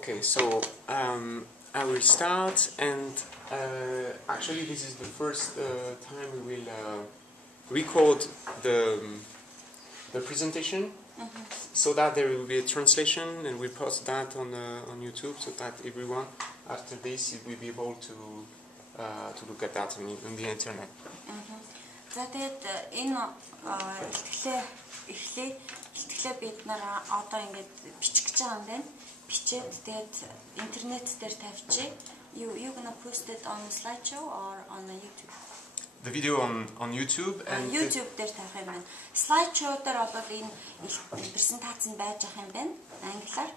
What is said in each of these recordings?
Okay, so I will start, and actually this is the first time we will record the presentation, so that there will be a translation, and we post that on YouTube, so that everyone after this will be able to look at that on the internet. За тэгээд энэ ихтлээ бид нар одоо ингээд бичих гэж байгаа юм байна. Бичээд тэгээд интернет дээр тавьчих. You gonna post it on a slideshow or on a YouTube? The video on YouTube and YouTube дээр тавих юм байна. Slideshow дээр бол энэ презентац нь байж ах юм байна. Англиар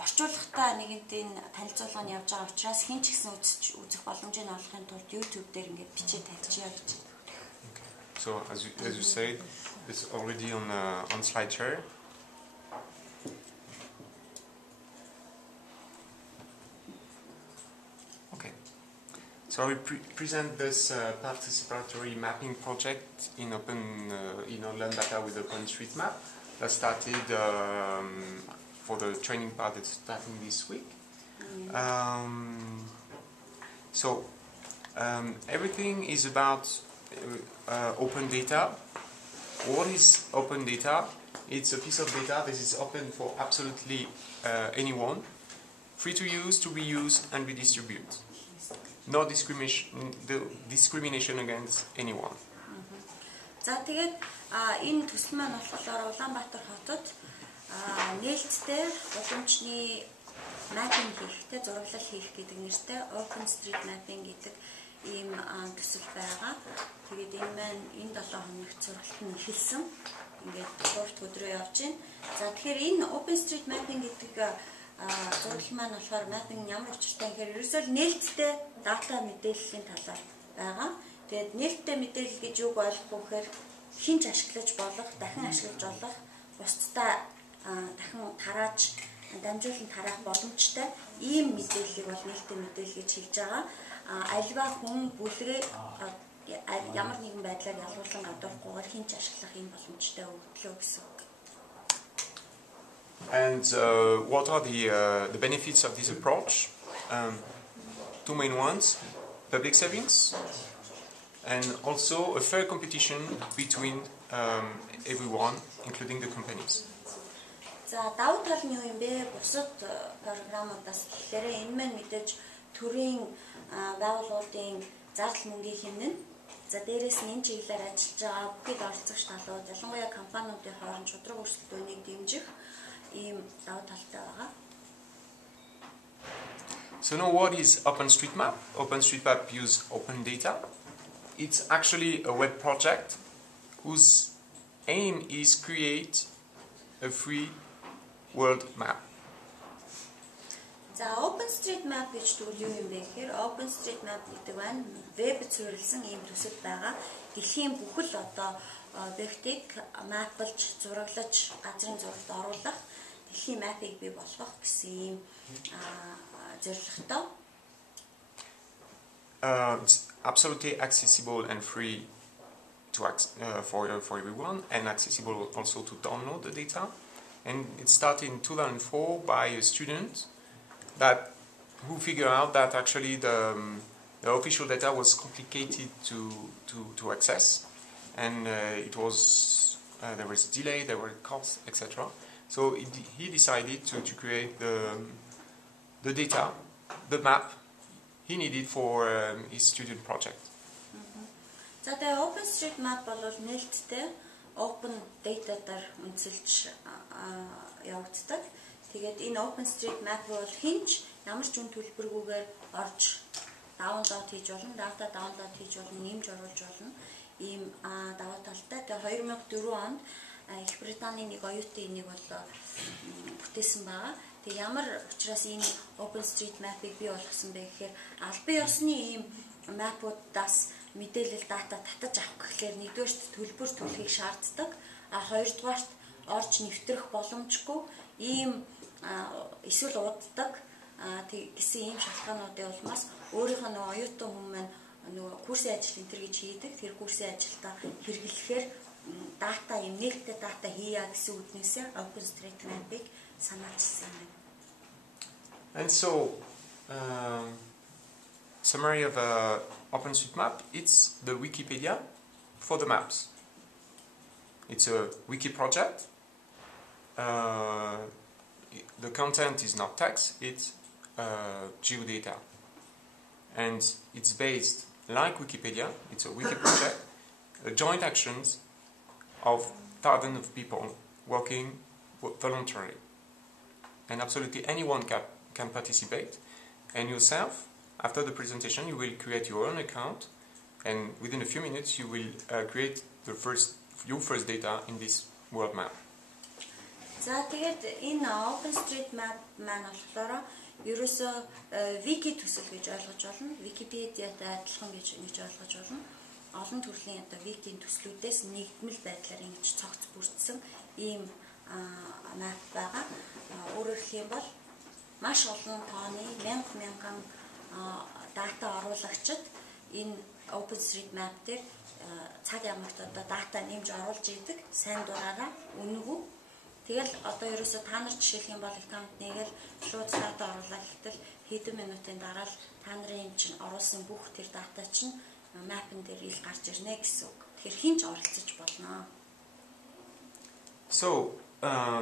орчуулгатаа нэгэнтийн танилцуулга нь явж байгаа учраас хэн ч гэсэн үзэх боломжийг олохын тулд YouTube дээр ингээд бичиж тавьчихъя гэж. So as you said, it's already on SlideShare. Okay. So we present this participatory mapping project in online data with OpenStreetMap that started for the training part. It's starting this week. Everything is about open data. What is open data? It's a piece of data that is open for absolutely anyone, free to use, to reuse, and redistribute. No discrimination against anyone. За тэгээд энэ төсөл маань болохоор Улаанбаатар хотод нээлттэй боломжны mapping хийхтэй, зураглал хийх гэдэг нэртэй OpenStreetMap гэдэг ийм төсөл байгаа. Тэгээд энэ маань энэ 7 хоногт сургалт нь эхэлсэн. Ингээд 3 өдрөө явж байна. За тэгэхээр энэ OpenStreetMap гэдэг зураглал маань болохоор mapping ямар учиртай гэхээр ерөөсөө нээлттэй дата мэдээллийн талаар байгаа. Тэгээд нээлттэй мэдээлэл гэж юуг ойлгох вэ гэхээр хинч ашиглаж болох, дахин ашиглаж болох, бусдаа дахин тарааж, дамжуулан тараах боломжтой ийм мэдээллийг бол нээлттэй мэдээлэл гэж хэлж байгаа. Альва хүн бүлгээ ямар нэгэн байдлаар ялгуулсан гадуурхгүйгээр хинч ашиглах ийм боломжтой өгдлөө гэсэн үг. And what are the benefits of this approach? Two main ones: public savings, and also a fair competition between everyone, including the companies. За давуу тал нь юу юм бэ? Бусад програмуудаас гэхээр энэ маань мэдээж төрийн байгууллагуудын зардал мөнгийн хэмнэн. За дээрээс нь энэ чиглэлээр ажиллаж байгаа бүхэл оролцогч талууд, ялангуяа компаниудын хооронд шудраг өрсөлдөөнийг дэмжих ийм давуу талтай байгаа. So now what is OpenStreetMap? OpenStreetMap uses open data. It's actually a web project whose aim is create a free world map. За OpenStreetMap гэж юу юм бэ гэхээр OpenStreetMap гэдэг нь веб суурилсан ийм төсөл байгаа. Дэлхийн бүхэл одоо объектыг маплж, зураглаж, газрын зурагт оруулах, дэлхийн мапыг бий болгох гэсэн ийм зорилготой. It's absolutely accessible and free to for everyone, and accessible also to download the data. And it started in 2004 by a student who figured out that actually the official data was complicated to access, and it was there was delay, there were costs, etc. So he decided to create the data, the map he needed for his student project. За тэгээ OpenStreetMap бол нээлттэй open data-аар үнэлж явагддаг. Тэгээд энэ OpenStreetMap бол хинч ямар ч үн төлбөргүйгээр орж даунлоод хийж болно, дата даунлоод хийж болно, нэмж оруулж болно. Ийм давуу талтай. Тэгээд 2004 онд Их Британий нэг оюутан энийг бол бүтээсэн байгаа. Тэгээд ямар учраас энэ OpenStreetMap-ыг бий болгосон бэ гэхээр албан ёсны ийм мапуудаас мэдээлэл дата татаж авах гэхээр нэгдүгээрт төлбөр төлөхийг шаарддаг. Хоёрдугаарт орж нэвтрэх боломжгүй ийм эсвэл уддаг гэсэн ийм шалтгаануудын улмаас өөрийнх нь оюутан хүмүүс маань нөгөө курсын ажил энэ гэж хийдэг. Тэр курсын ажилдаа хэрэглэхээр дата юм нээлттэй дата хийя гэсэн үднээсээ OpenStreetMap-ыг санаачилсан байна. And so, summary of OpenStreetMap, it's the Wikipedia for the maps. It's a wiki project. The content is not text, it's geodata. And it's based, like Wikipedia, it's a wiki project, joint actions of thousands of people working voluntarily. And absolutely anyone can participate. And yourself, after the presentation, you will create your own account, and within a few minutes you will create your first data in this world map. За тэгээд энэ OpenStreetMap маань болохоор ерөөсөө вики төсөл гэж ойлгож болно. Википедиатай адилхан гэж ойлгож болно. Олон төрлийн одоо викийн төслүүдээс нэгдмэл байдлаар ингэж цогц бүрдсэн ийм map байгаа. Өөрөөр хэлэх юм бол маш олон тооны мянган дата оруулагчид энэ OpenStreetMap дээр цаг ямагт одоо дата нэмж оруулж идэг сайн дураараа үнэгүй. Тэгэл одоо ерөөсөө та нар жишээлх юм бол аккаунт нэгээл шууд дата оруулаад гэтэл хэдэн минутын дараа л та нарын чинь оруулсан бүх тэр дата чинь map-ын дээр ил гарч ирнэ гэсэн үг. Тэгэхээр хинч оролцож болно. So,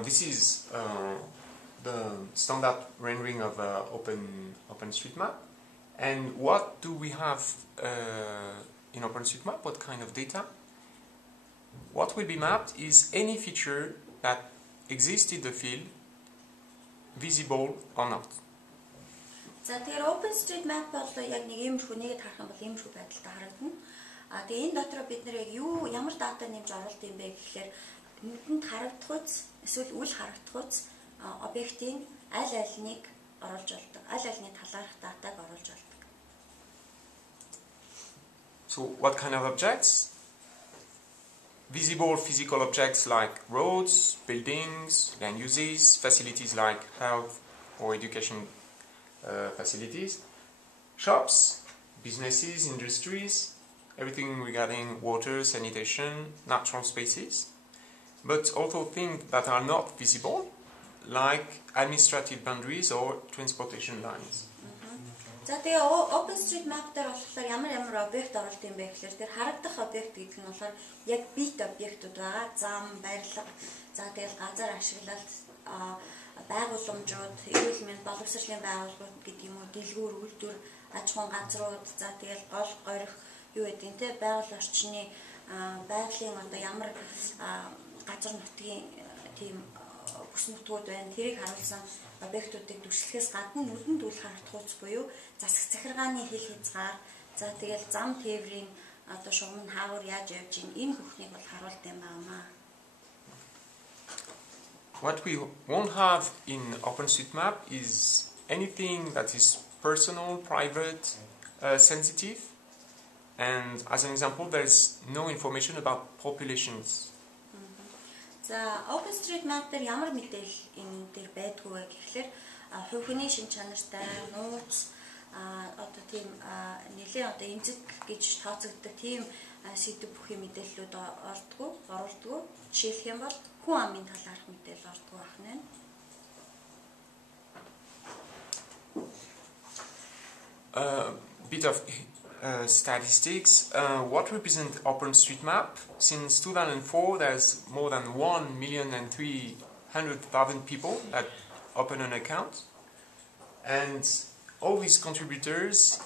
this is the standard rendering of OpenStreetMap. And what do we have in OpenStreetMap? What kind of data? What will be mapped is any feature that exists in the field, visible or not. За тэгэхээр OpenStreetMap бол яг нэг иймэрхүү нэгэд харах юм бол иймэрхүү байдалтай харагдана. Тэгээ энэ дотор бид нэр яг ямар дата нэмж оруулт юм бэ гэхээр нүдэнд харагдах үз эсвэл үл харагдах үз объектын аль альнийг оруулж болдог. Аль альны талаарх датаг оруулж болдог. So what kind of objects? Visible physical objects like roads, buildings, land uses, facilities like health or education facilities, shops, businesses, industries, everything regarding water, sanitation, natural spaces, but also things that are not visible, like administrative boundaries or transportation lines. За тэгээ OpenStreetMap дээр болохоор ямар объект оруулт юм бэ гэхээр тэр харагдах объект гэдэг нь болохоор яг бит объектууд байгаа. Зам, барилга, за тэгэл газар ашиглалт, байгууламжууд, эрүүл мэнд боловсролын байгууллагууд гэдэг юм уу, дэлгүүр, үйлдвэр, аж ахуйн газрууд, за тэгэл гол горих юу гэдэг нь те байгаль орчны байгалийн одоо ямар газар нутгийн тийм бүс нутгууд байна. Тэрийг харуулсан объектуудыг дүрслэхээс гадна нүдэнд үл харагдах үз буюу засаг захиргааны хил хязгаар, за тэгэл зам тээврийн одоо шугам нь хаагур яаж явж ийн энэ бүхнийг бол харуулт юм байна. What we won't have in OpenStreetMap is anything that is personal, private, sensitive, and as an example, there is no information about populations. За OpenStreetMap дээр ямар мэдээлэл энэ дээр байдгүй вэ гэхлээр хувь хүний шин чанартай, нууц, одоо тийм нэлээд одоо эмзэг гэж тооцогддог тийм сэдв бүхий мэдээллүүд оруулдаггүй. Жишээлх юм бол хүн амын талаарх мэдээлэл ордгоо байна. Bit of statistics. What represents OpenStreetMap? Since 2004, there's more than 1,300,000 people that open an account, and all these contributors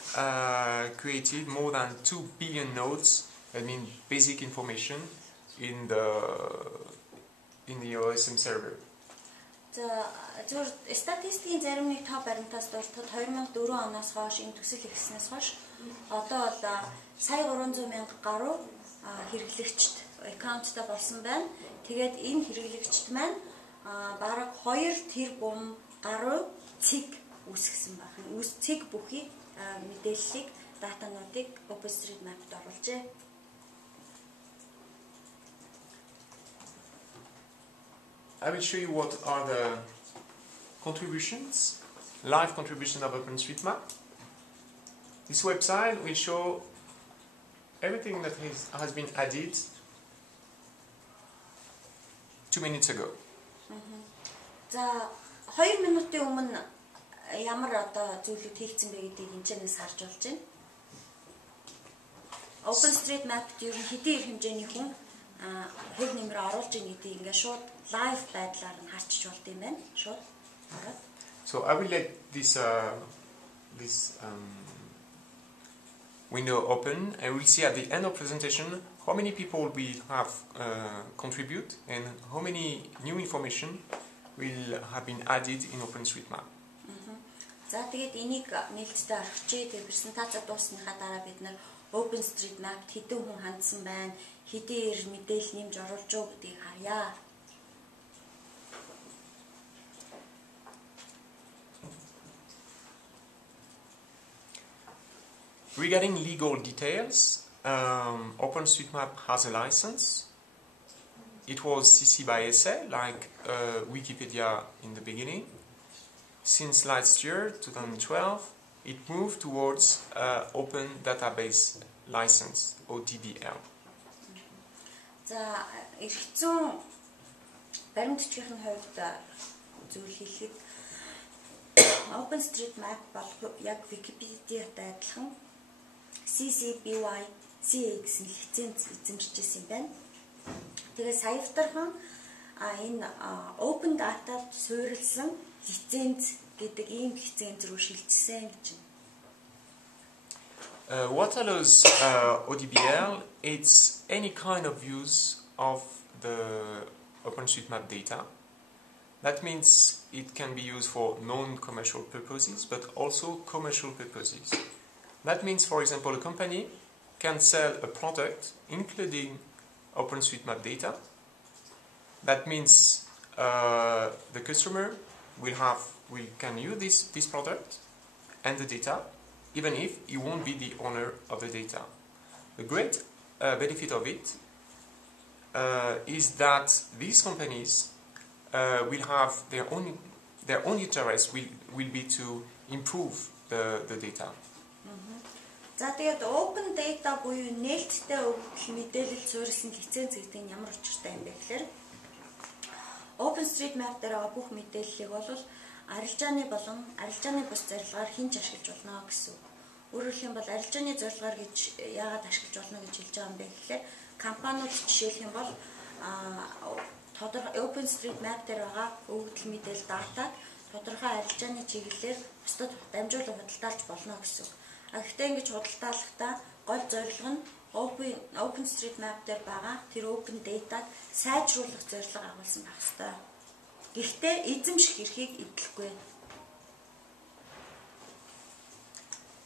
created more than 2 billion nodes. I mean, basic information in the OSM server. За зөв статистикийн зарим нэг тоо баримтаас дуртад 2004 оноос хойш энэ төсөл ихснээс хойш одоо бол сая 300 мянга гаруй хэрэглэгчд аккаунттай болсон байна. Тэгээд энэ хэрэглэгчд маань бараг 2 тэрбум гаруй цэг үүсгэсэн байна. Цэг бүхий мэдээллийг датануудыг OpenStreetMap-д оруулжээ. I will show you what are the contributions, live contribution of OpenStreetMap. This website will show everything that has been added 2 minutes ago. За 2 минутын өмнө ямар одоо зүйлүүд хийгдсэн бэ гэдгийг энэчнээс харж болж байна. OpenStreetMap-д ер нь хэдийн хэмжээний хүн хөв нэмрээ оруулж ийн гэдгийг ингээ шууд лайв байдлаар нь харчиж болд юм байна. Шууд. So I will let this window open, and we'll see at the end of presentation how many people will have contribute and how many new information will have been added in OpenStreetMap. За тэгээд энийг нээлттэй орхичээ. Тэгээд презентацаа дуусныхаа дараа бид нар OpenStreetMap хэдэн хүн хандсан байна, хэдийн мэдээлэл нэмж оруулж уу гэдгийг харъя. Regarding legal details, OpenStreetMap has a license. It was CC by SA, like Wikipedia in the beginning. Since last year, 2012, it moved towards Open Database License, ODBL. За, эргэцэн баримтчгийн хувьд зүйл хэлэхэд OpenStreetMap бол яг Wikipedia-тай адилхан CC BY CA гэсэн лиценз эзэмшижсэн юм байна. Тэгээд саяфтархан энэ open data-д суурилсан лиценз гэдэг ийм лиценз рүү шилжсэн гэж байна. What allows ODBL? It's any kind of use of the OpenStreetMap data. That means it can be used for non-commercial purposes, but also commercial purposes. That means, for example, a company can sell a product including OpenStreetMap data. That means the customer can use this product and the data, even if he won't be the owner of the data. The great benefit of it is that these companies will have their own interest will be to improve the data. За тэгээд open data буюу нээлттэй өгөгдөл мэдээлэл суурилсан лиценз гэдэг нь ямар учиртай юм бэ гэхээр OpenStreetMap дээр байгаа бүх мэдээллийг бол арилжааны болон арилжааны бус зорилгоор хинж ашиглаж болно гэсэн. Өөрөөр хэлбэл арилжааны зорилгоор гэж яагаад ашиглаж болно гэж хэлж байгаа юм бэ гэхээр компаниуд жишээлх юм бол тодорхой OpenStreetMap дээр байгаа өгөгдөл мэдээлэл датаг тодорхой арилжааны чиглэлээр бусдад дамжуулан худалдаалж болно гэсэн. Гэхдээ ингэж худалдаалахдаа гол зорилго нь OpenStreetMap дээр байгаа тэр open data-г сайжруулах зорилго агуулсан байх ёстой. Гэхдээ эзэмших эрхийг эдлэхгүй.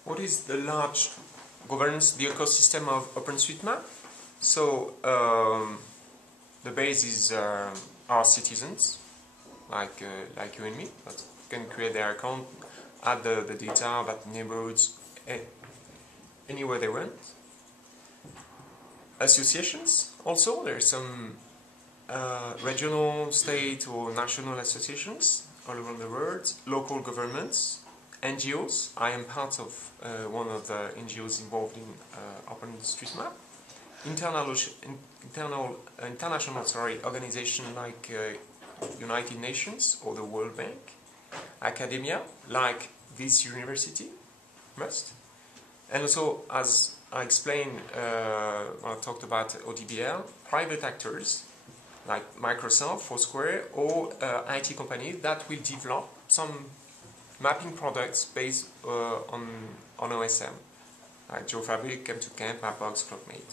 What is the large governance, the ecosystem of OpenStreetMap? So the base is our citizens, like you and me, that can create their account, add the data about neighborhoods anywhere they want. Associations also, there are some regional, state or national associations all over the world, local governments, NGOs. I am part of one of the NGOs involved in OpenStreetMap. International organizations like United Nations or the World Bank. Academia, like this university, and also, as I explained when I talked about ODBL, private actors like Microsoft, Foursquare, or IT companies that will develop some mapping products based on OSM, like GeoFabric, Cam2Camp, Mapbox, ClockMate.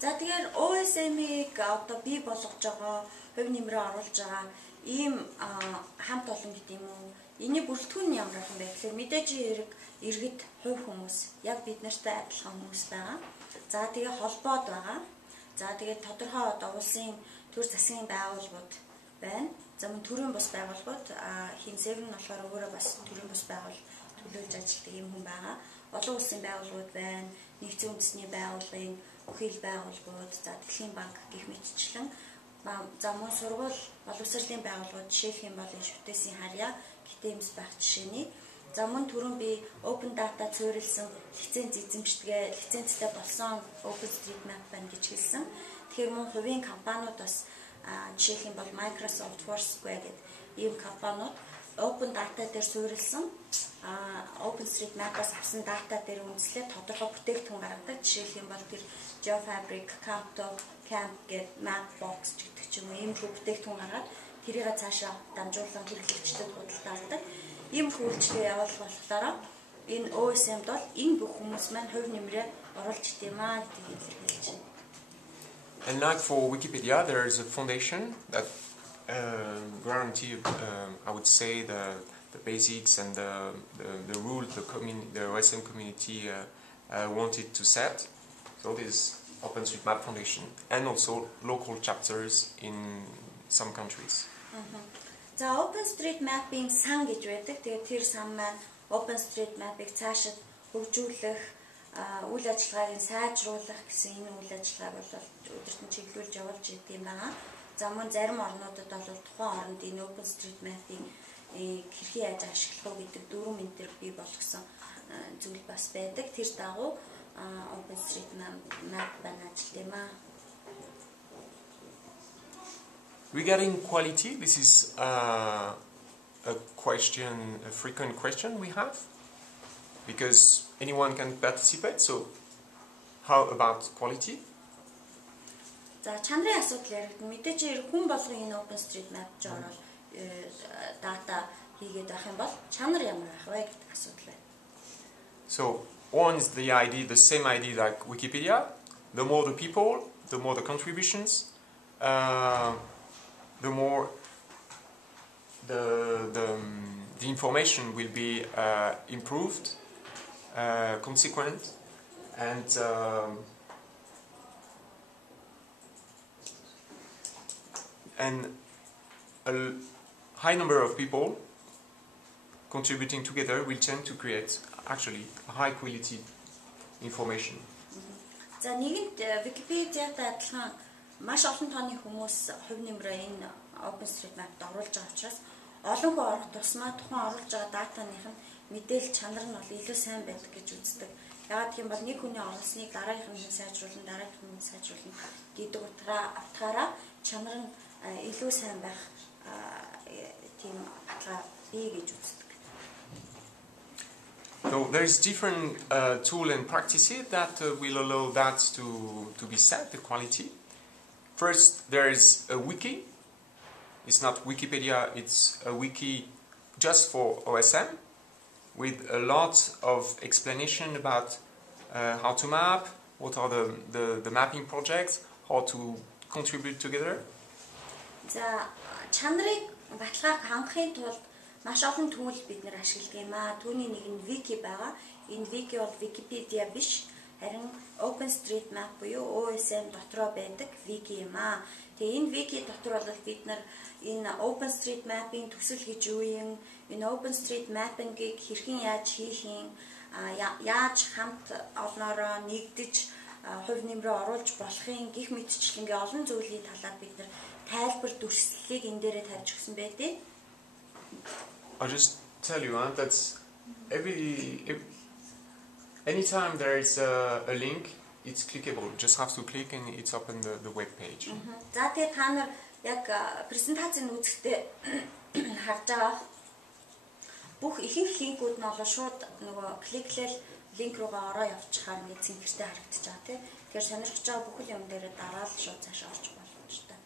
За тэгэхээр OSM-ийг одоо бий болгож байгаа, хувь нэмрээ оруулж байгаа ийм хамт олон гэдэг юм уу? Эний бүрэлдэхүүн нь ямар юм бэ гэхээр мэдээж иргэд хувь хүмүүс яг бид нартай адилхан хүмүүс байгаа. За тэгээ холбоод байгаа. За тэгээ тодорхой одоо улсын төр засгийн байгууллагууд байна. За мөн төрийн бус байгууллагууд хин 7 нь болохоор өөрөө бас төрийн бус байгууллага төлөөлж ажилладаг юм хүн байгаа. Олон улсын байгууллагууд байна. Нэгдсэн үндэсний байгууллагын бүхэл байгууллагууд, за Дэлхийн банк гэх мэтчлэн за мөн сургууль, боловсролын байгууллагууд жишээлх юм бол энэ шүтээсийн харьяа гитэмс байх жишээний. За мөн түрүүн би open data цуурилсан лиценз эзэмшдэгэ лицензтэй болсон OpenStreetMap байна гэж хэлсэн. Тэгэхээр мөн хувийн компаниуд бас жишээлх юм бол Microsoft, Foursquare гэдэг ийм компаниуд open data дээр суурилсан OpenStreetMap-аас авсан data дээр үндэслээд тодорхой бүтээгдэхүүн гаргадаг. Жишээлх юм бол тэр GeoFabric, Canto, Camp гэдэг map box гэдэг ч юм уу ийм бүтээгдэхүүн гаргаад тэрийг цаашаа дамжуулан хэрэглэгчдэд худалдаалдаг. Ийм үйлчлэгээ явуулах болохоор энэ OSM-д бол энэ бүх хүмүүс маань хувь нэмрээ оруулж идэмаа гэдгийг илэрхийлж байна. And like for Wikipedia, there is a foundation that guarantee, I would say, the basics and the rules the OSM community wanted to set. So this OpenStreetMap Foundation and also local chapters in some countries. За OpenStreetMap-ийн сан гэж байдаг. Тэгээд тэр сан маань OpenStreetMap-ыг цаашид хөгжүүлэх, үйл ажиллагааг сайжруулах гэсэн энэ үйл ажиллагааг бол өдөртөн чиглүүлж явуулж идэв юм байна. За мөн зарим орнуудад бол тухайн оронд энэ OpenStreetMap-ийг хэрхэн яаж ашиглах вэ гэдэг дөрвөн ментер бий болгосон зүйл бас байдаг. Тэр дагуу OpenStreetMap байна ажилт юм аа. Regarding quality, this is a frequent question we have, because anyone can participate. So, how about quality? За чанарын асуудал яригдана. Мэдээж хүн болгон энэ OpenStreetMap жорол data хийгээд байх юм бол чанар ямар байх вэ гэдэг асуудал байна. So, one is the same idea like Wikipedia. The more the people, the more the contributions, the more the information will be improved, consequent, and a high number of people contributing together will tend to create actually high quality information. За нэгэнт Wikipedia-тай адилхан маш олон тооны хүмүүс хувь нэмрээ энэ OpenStreetMap-д оруулж байгаа учраас олон хүн орох тусмаа тухайн оруулж байгаа датаных нь мэдээлэл чанар нь бол илүү сайн байдаг гэж үздэг. Яагаад гэх юм бол нэг хүний оруулсныг дараагийнх нь сайжруулна гэдэг утгаараа чанар нь илүү сайн байх тийм баталгаа бий гэж үздэг. So there is different tool and practices that will allow that to be set, the quality. First, there is a wiki. It's not Wikipedia, it's a wiki just for OSM with a lot of explanation about how to map, what are the mapping projects, how to contribute together. За чанарыг баталгааг хангахын тулд маш олон түүл бид нэр ашигладаг юм аа. Түүний нэг нь wiki байгаа. Энэ wiki бол Wikipedia биш, харин OpenStreetMap буюу OSM дотроо байдаг wiki юм аа. Тэгээ энэ wiki дотор бол бид нар энэ OpenStreetMap-ийн төсөл гэж юу юм, энэ OpenStreetMap-ийг хэрхэн яаж хийх юм, яаж хамт олноороо нэгдэж хувь нэмрээ оруулж болохын гих мэтчлэнгийн олон зүйлийн талаар бид нар тайлбар дүрслэлийг энэ дээрээ тавьж өгсөн байдаг. I'll just tell you that anytime there is a link, it's clickable. You just have to click and it's open the web page. За тэгээ та нар яг презентацийн үзэхдээ харж байгаа бүх ихэнх линкүүд нь олоо шууд нөгөө кликлэл линк руугаа ороо явчихаар ингээд цэнхэртэй харагдаж байгаа тийм. Тэгэхээр сонирхож байгаа бүх юм дээрээ дараад шууд цааш орж боломжтой.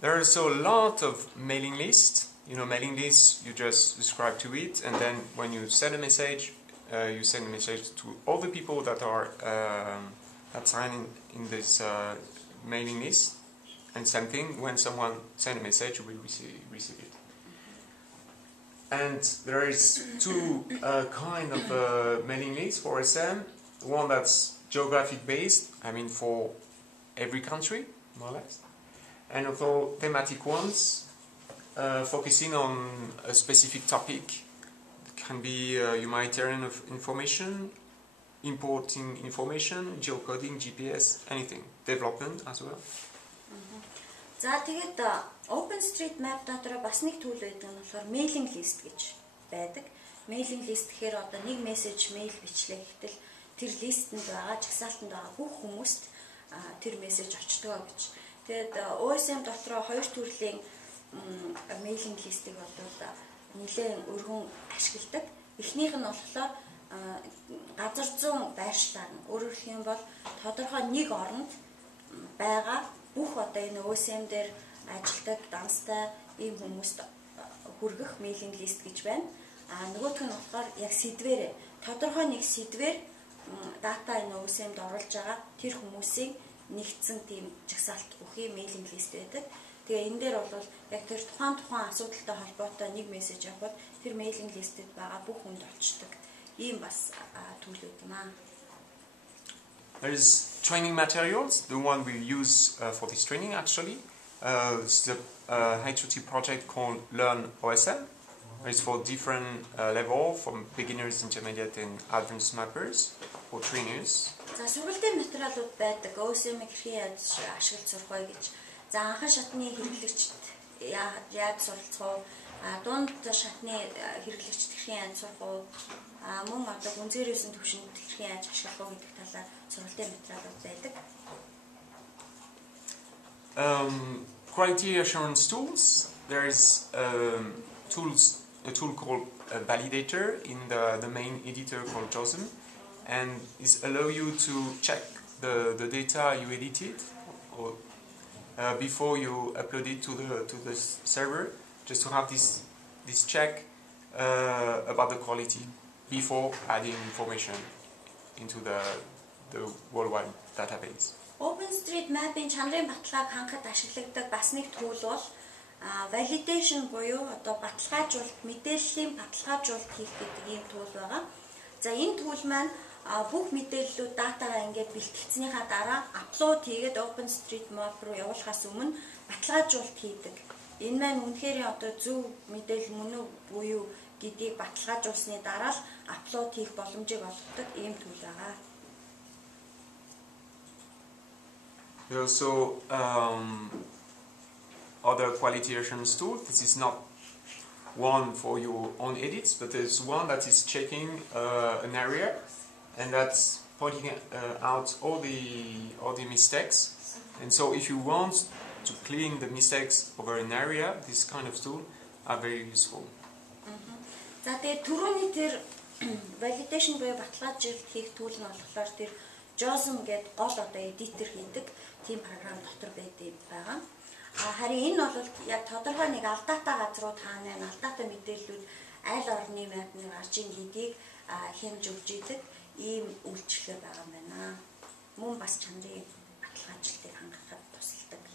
There is a lot of mailing lists. You know, mailing lists, you just subscribe to it, and then when you send a message, you send a message to all the people that are that sign in this mailing list. And same thing, when someone sends a message, you will receive it. And there is two kind of mailing lists for OSM. One that's geographic based, I mean for every country, more or less. And also thematic ones, focusing on a specific topic. It can be humanitarian information, importing information, geocoding, GPS, anything. Development as well. За тэгээд OpenStreetMap дотор бас нэг tool байдаг нь болохоор mailing list гэж байдаг. Mailing list гэхээр одоо нэг мессеж mail бичлээ гэтэл тэр листэнд байгаа, жагсаалтанд байгаа бүх хүмүүст тэр мессеж очдог гэж. Тэгээд OSM дотор хоёр төрлийн mailing list-ийг бол нэлээд өргөн ашигладаг. Эхнийх нь болохоор газар зүүн байршлаар нь өөрөөр хэлэх юм бол тодорхой нэг оронд байгаа бүх одоо энэ OSM дээр ажилтдаг данстай ийм хүмүүст хүргэх mailing list гэж байна. Нөгөөх нь болохоор яг сэдвээр тодорхой нэг сэдвээр дата энэ OSM-д оруулж байгаа тэр хүмүүсийн нэгдсэн тийм жагсаалт бүхий mailing list байдаг. Тэгээ энэ дээр бол яг тэр тухайн асуудалтай холбоотой нэг мессеж авахд тэр mailing list-д байгаа бүх хүнд олчдаг. Ийм бас төлөв юм аа. There is training materials, the one we use for this training actually. It's the HOT project called Learn OSM. It's for different level, from beginners, intermediate and advanced mappers or trainers. За сургуулийн материалууд байдаг. OSM-ийг хэрхэн ашиглаж сурах вэ гэж. За анхан шатны хэрэглэгчд яаж суралцах вэ? Дунд шатны хэрэглэгчд хэрхэн сурах вэ? Мөн одоо гүнзгийрсэн төвшөнд хэрхэн ашиглах вэ гэдэг талаар сургуулийн материалууд байдаг. Quality assurance tools. There is a tool called a validator in the main editor called JOSM, and it allows you to check the data you edited or before you upload it to the server, just to have this check about the quality before adding information into the worldwide database. OpenStreetMap-ийн чанарын баталгааг хангахад ашигладаг бас нэг tool бол validation буюу одоо баталгаажуулалт, мэдээллийн баталгаажуулалт хийх гэдэг ийм tool байгаа. За энэ tool маань бүх мэдээллүүд датагаа ингээд бэлтгэснийхаа дараа апплод хийгээд OpenStreetMap руу явуулахаас өмнө баталгаажуулалт хийдэг. Энэ маань үнэхээр одоо зөв мэдээлэл мөн үү буюу гэдгийг баталгаажуулсны дараа л апплод хийх боломжийг олгодог ийм tool байгаа. There are also other quality assurance tools. This is not one for your own edits, but there's one that is checking an area, and that's pointing out all the mistakes. And so, if you want to clean the mistakes over an area, this kind of tool are very useful. За тэгээ түрүүний тэр validation буюу баталгаажуулалт хийх tool нь болохоор тэр JOSM гэдэг гол одоо editor хийдэг тийм програм дотор байгаа. Харин энэ бол яг тодорхой нэг алдаатай газрууд хаана байна, алдаатай мэдээллүүд аль орны мапны гарч ийн гэдгийг хэмж өгч идэг ийм үйлчлэл байгаа юм байна. Мөн бас чанарын баталгаажлалтыг хангахад тусалдаг.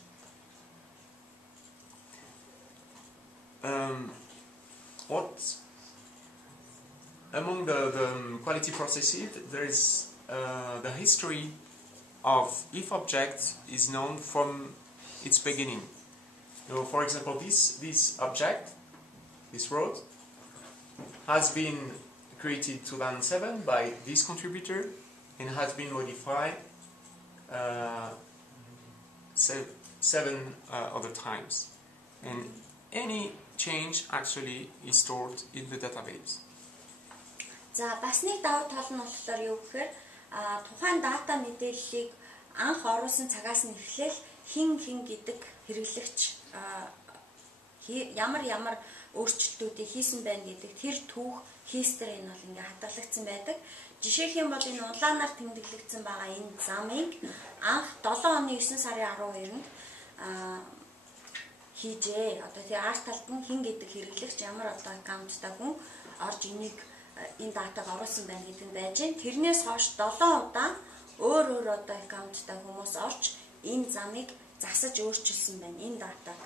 Among the quality processes, there is the history of each object is known from its beginning. So, for example, this object, this road, has been created 2007 by this contributor and has been modified 7 other times. And any change actually is stored in the database. За бас нэг давуу тал нь болохоор юу гэхээр тухайн дата мэдээллийг анх оруулсан цагаас нь эхлээл хин гэдэг хэрэглэгч ямар өөрчлөлтүүдийг хийсэн байна гэдэг тэр түүх history нь бол ингээ хадгалагдсан байдаг. Жишээлх юм бол энэ улаанаар тэмдэглэгдсэн байгаа энэ замыг анх 7 оны 9 сарын 12-нд хийжээ. Одоо тэр арт талд нь хин гэдэг хэрэглэгч ямар одоо аккаунттай хүн орж энийг энэ датаг оруулсан байна гэдэг нь байж гэн. Тэрнээс хойш 7 удаа өөр одоо аккаунттай хүмүүс орж энэ замыг засаж өөрчилсөн байна энэ датаг.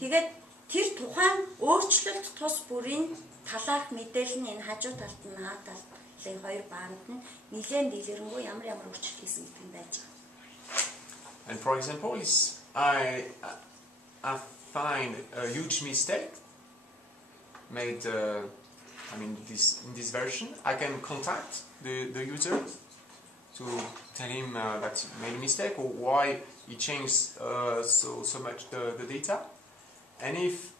Тэгээд тэр тухайн өөрчлөлт тус бүрийн талаарх мэдээлэл нь энэ хажуу талд нь наад талын хоёр баанд нь нэлээд дэлгэрэнгүй ямар өөрчлөлт хийсэн гэдэг нь байж байгаа. And for example, I find a huge mistake made. In this version, I can contact the user to tell him that he made a mistake or why he changed so much the data. And if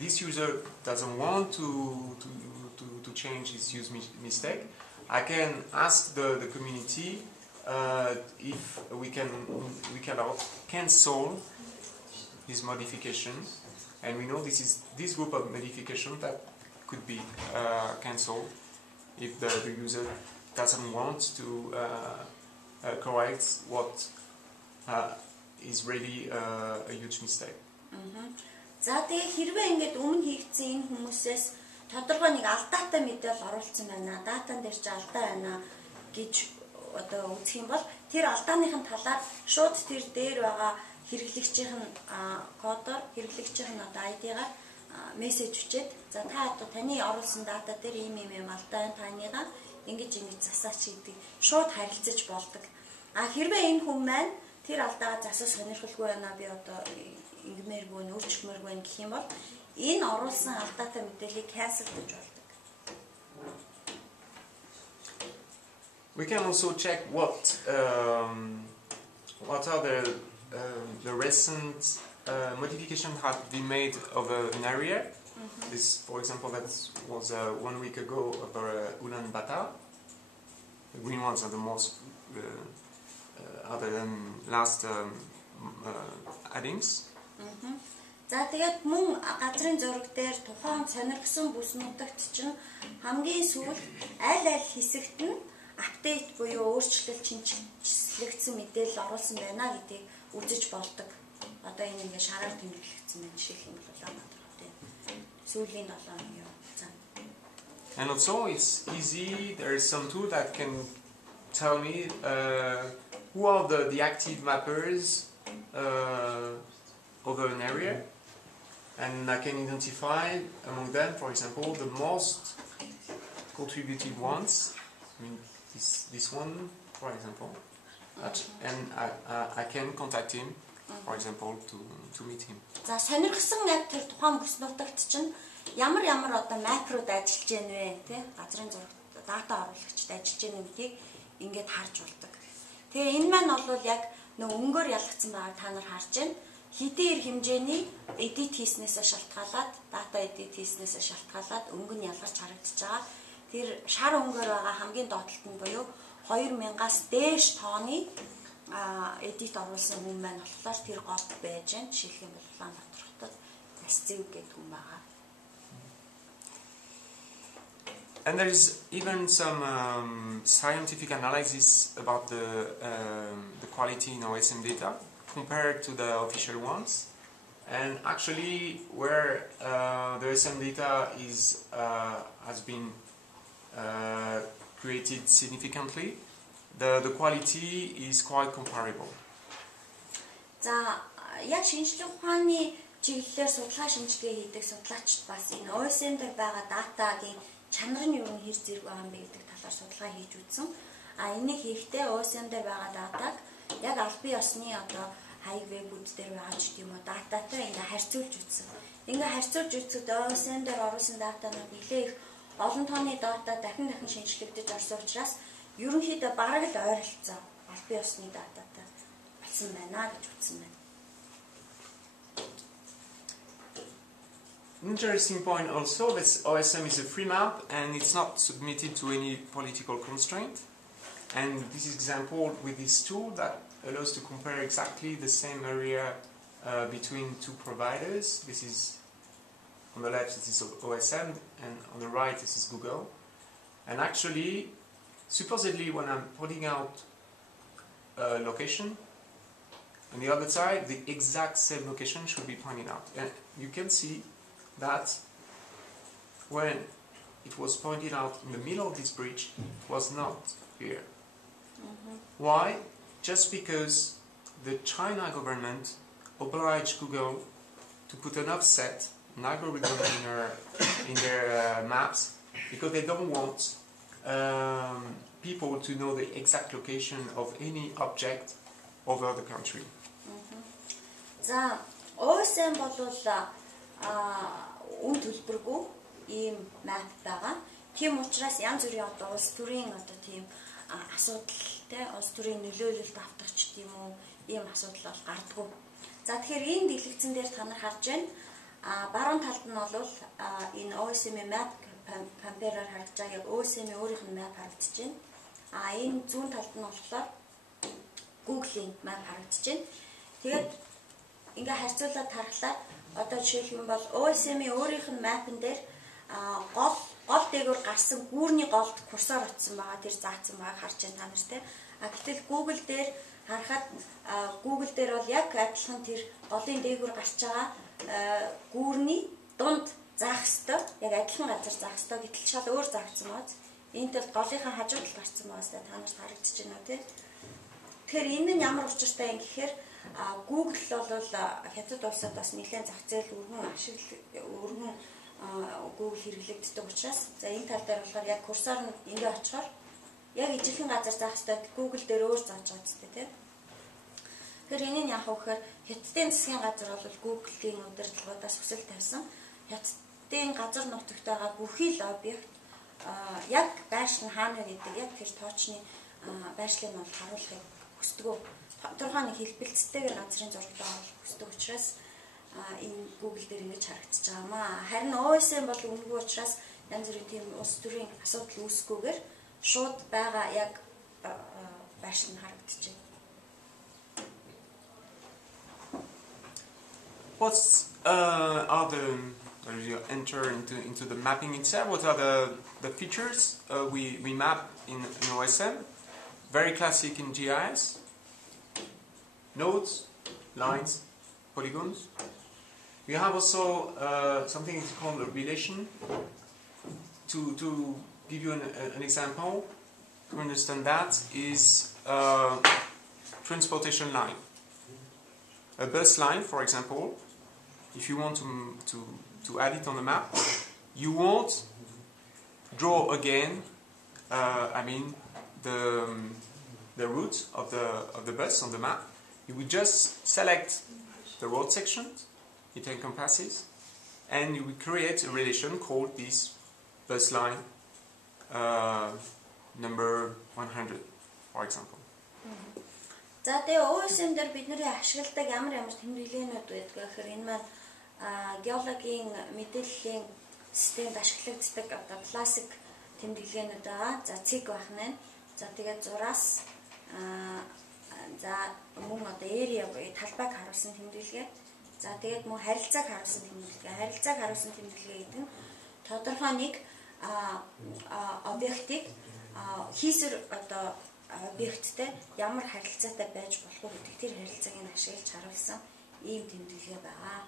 this user doesn't want to change his mistake, I can ask the community if we can cancel his modification, and we know this is this group of modification that could be cancelled if the user doesn't want to correct what is really a huge mistake. За тэгээ хэрвээ ингээд өмнө хийгдсэн энэ хүмүүсээс тодорхой нэг алдаатай мэдээлэл оруулсан байна, датан дээр ч алдаа байна гэж одоо үзэх юм бол тэр алдааныхын талаар шууд тэр дээр байгаа хэрэглэгчийн кодоор хэрэглэгчийн одоо ID-гаар мессеж өчээд за та одоо таны оруулсан дата дээр ийм алдаа таныгаа ингэж засаач гэдэг шууд харилцаж болдог. Хэрвээ энэ хүн маань тэр алдаагаа засах сонирхолгүй байна би одоо ингэмээргүй өөрчлөмөргүй гэх юм бол энэ оруулсан алдаатай мэдээллийг cancel гэж болдог. We can also check what are the recent modifications have been made over an area. This, for example, that was 1 week ago over Ulaanbaatar. The green ones are the most other than last addings. За тэгээд мөн газрын зураг дээр тухайн сонирхсан бүс нутагт чинь хамгийн сүүлд аль хэсэгт нь апдейт буюу өөрчлөлт шинжилэгдсэн мэдээлэл оруулсан байна гэдгийг үзэж болдог. Одоо энэ ингээ шараар тэмдэглэгдсэн байна жишээлх юм бол Улаанбаатар сүүлийн 7 хоногийн хугацаанд. And also it's easy. There is some tool that can tell me who are the active mappers over an area, and I can identify among them, for example, the most contributed ones. I mean, this one, for example, and I can contact him, for example, to meet him. За сонирхсан яг тэр тухайн бүс нутагт чинь ямар одоо макрод ажиллаж байна вэ, тий? Газрын зураг дата оруулагчд ажиллаж байна гэдгийг ингээд харж болдог. Тэгээ энэ маань бол яг нөө өнгөөр ялгцсан байгааг та нар харж байна. Хэдийн хэмжээний edit хийснээсээ шалтгаалаад, data edit хийснээсээ шалтгаалаад өнгө нь ялгарч харагдаж байгаа. Тэр шар өнгөөр байгаа хамгийн доотлолт нь буюу 2000-аас дээш тооны edit оруулсан хүн маань болохоор тэр гот байж байна. Жишээлх юм бол Улаанбаатар хотод Насцэв гэдэг хүн байгаа. And there is even some scientific analysis about the quality in OSM data compared to the official ones, and actually where the OSM data has been created significantly, the quality is quite comparable. За яг шинжлэх ухааны чиглэлээр судалгаа шинжилгээ хийдэг судлаачид бас энэ OSM дээр байгаа датагийн чанар нь юу нь хэр зэрэг байгаа юм бэ гэдэг талаар судалгаа хийж үзсэн. Энийг хийхдээ OSM дээр байгаа датаг яг албан ёсны одоо хаяг вебүүд дээр байгаа ч юм уу дататай ингээ харьцуулж үзсэн. Ингээ харьцуулж үзэхэд OSM дээр оруулсан датанууд нэлээд их олон тооны дата дахин шинжилэгдэж орсон учраас ерөнхийдөө бараг л ойролцоо албан ёсны дататай болсон байна гэж үзсэн байна. Interesting point also that OSM is a free map and it's not submitted to any political constraint. And this is example with this tool that allows to compare exactly the same area between two providers. This is on the left, this is OSM, and on the right, this is Google. And actually, supposedly when I'm pointing out a location, on the other side, the exact same location should be pointed out. And you can see that when it was pointed out in the middle of this bridge, it was not here. Why? Just because the China government obliged Google to put an offset, an algorithm in their maps, because they don't want people to know the exact location of any object over the country. За, OSM болвол үн төлбөргүй ийм map байгаа. Тийм учраас янз бүрийн одоо улс төрийн одоо тийм асуудалтай улс төрийн нөлөөлөлт автах ч тийм үү ийм асуудал бол гардаггүй. За тэгэхээр энэ дэлгэцэн дээр та нар харж байна. Баруун талд нь бол энэ OSM map compare-аар харагдаж байгаа. Яг OSM өөрийнх нь map харагдаж байна. Энэ зүүн талд нь болохоор Google-ийн map харагдаж байна. Тэгээд ингээ харьцуулаад харахаар одоо жишээлх юм бол OSM-ийн өөрийнх нь map-н дээр гол дээгүүр гарсан гүүрний голд курсор утсан байгаа тэр заасан байгааг харж байна та нар те. Гэтэл Google дээр харахад Google дээр бол яг адилхан тэр голын дээгүүр гарч байгаа гүүрний дунд заах ёстой. Яг адилхан газар заах ёстой. Гэтэл шал өөр заагдсан бааз. Энд бол голынхаа хажууд л гарсан бааз та нарт харагдаж байна тий. Тэгэхээр энэ нь ямар учиртай юм гэхээр Google бол хятад улсад бас нэлээд зах зээл өргөн Google хэрэглэгддэг учраас за энэ тал дээр болохоор яг курсор нь ингээ очихоор яг ижлэхэн газар заах ёстой Google дээр өөр зааж байгаа зү тий. Тэгэхээр энэ нь яах вэ гэхээр хятадын засгийн газар бол Google-ийн удирдлагуудаас хүсэл тавьсан. Хятадын газар нутагт байгаа бүхий л объект яг байшин хаана гэдэг яг тэр тоочны байшлыг нь харуулахыг хүсдэг. Тодорхой нэг хэлбэлцтэйгээр газрын зурагтай оруулах хүсдэг учраас энэ Google дээр ингэж харагдаж байгаамаа. Харин OSM бол үнэгүй учраас янз бүрийн тийм улс төрийн асуудал үүсгүйгээр шууд байгаа яг байшин харагдаж байна. What's are the when you enter into the mapping itself? What are the features we map in OSM? Very classic in GIS. Nodes, lines, polygons. We have also something that's called a relation. To give you an example, to understand that is transportation line. A bus line, for example. If you want to add it on the map, you won't draw again. The route of the bus on the map. You would just select the road section it encompasses, and you would create a relation called this bus line number 100, for example. За тэгээ OSM дээр бидний ашигладаг ямар тэмдэглээнүүд байдаг гэхээр энэ маань геологийн мэдээллийн системд ашиглагддаг одоо классик тэмдэглээнүүд байгаа. За цэг бахна. За тэгээд зураас за мөн одоо area буюу талбайг харуулсан тэмдэглэгээ. За тэгээд мөн харилцааг харуулсан тэмдэглэгээ. Харилцааг харуулсан тэмдэглэгээ гэдэг нь тодорхой нэг объектыг хийсвэр одоо объекттэй ямар харилцаатай байж болох вэ гэдэг тэр харилцааг нь ашиглаж харуулсан ийм тэмдэглэгээ байгаа.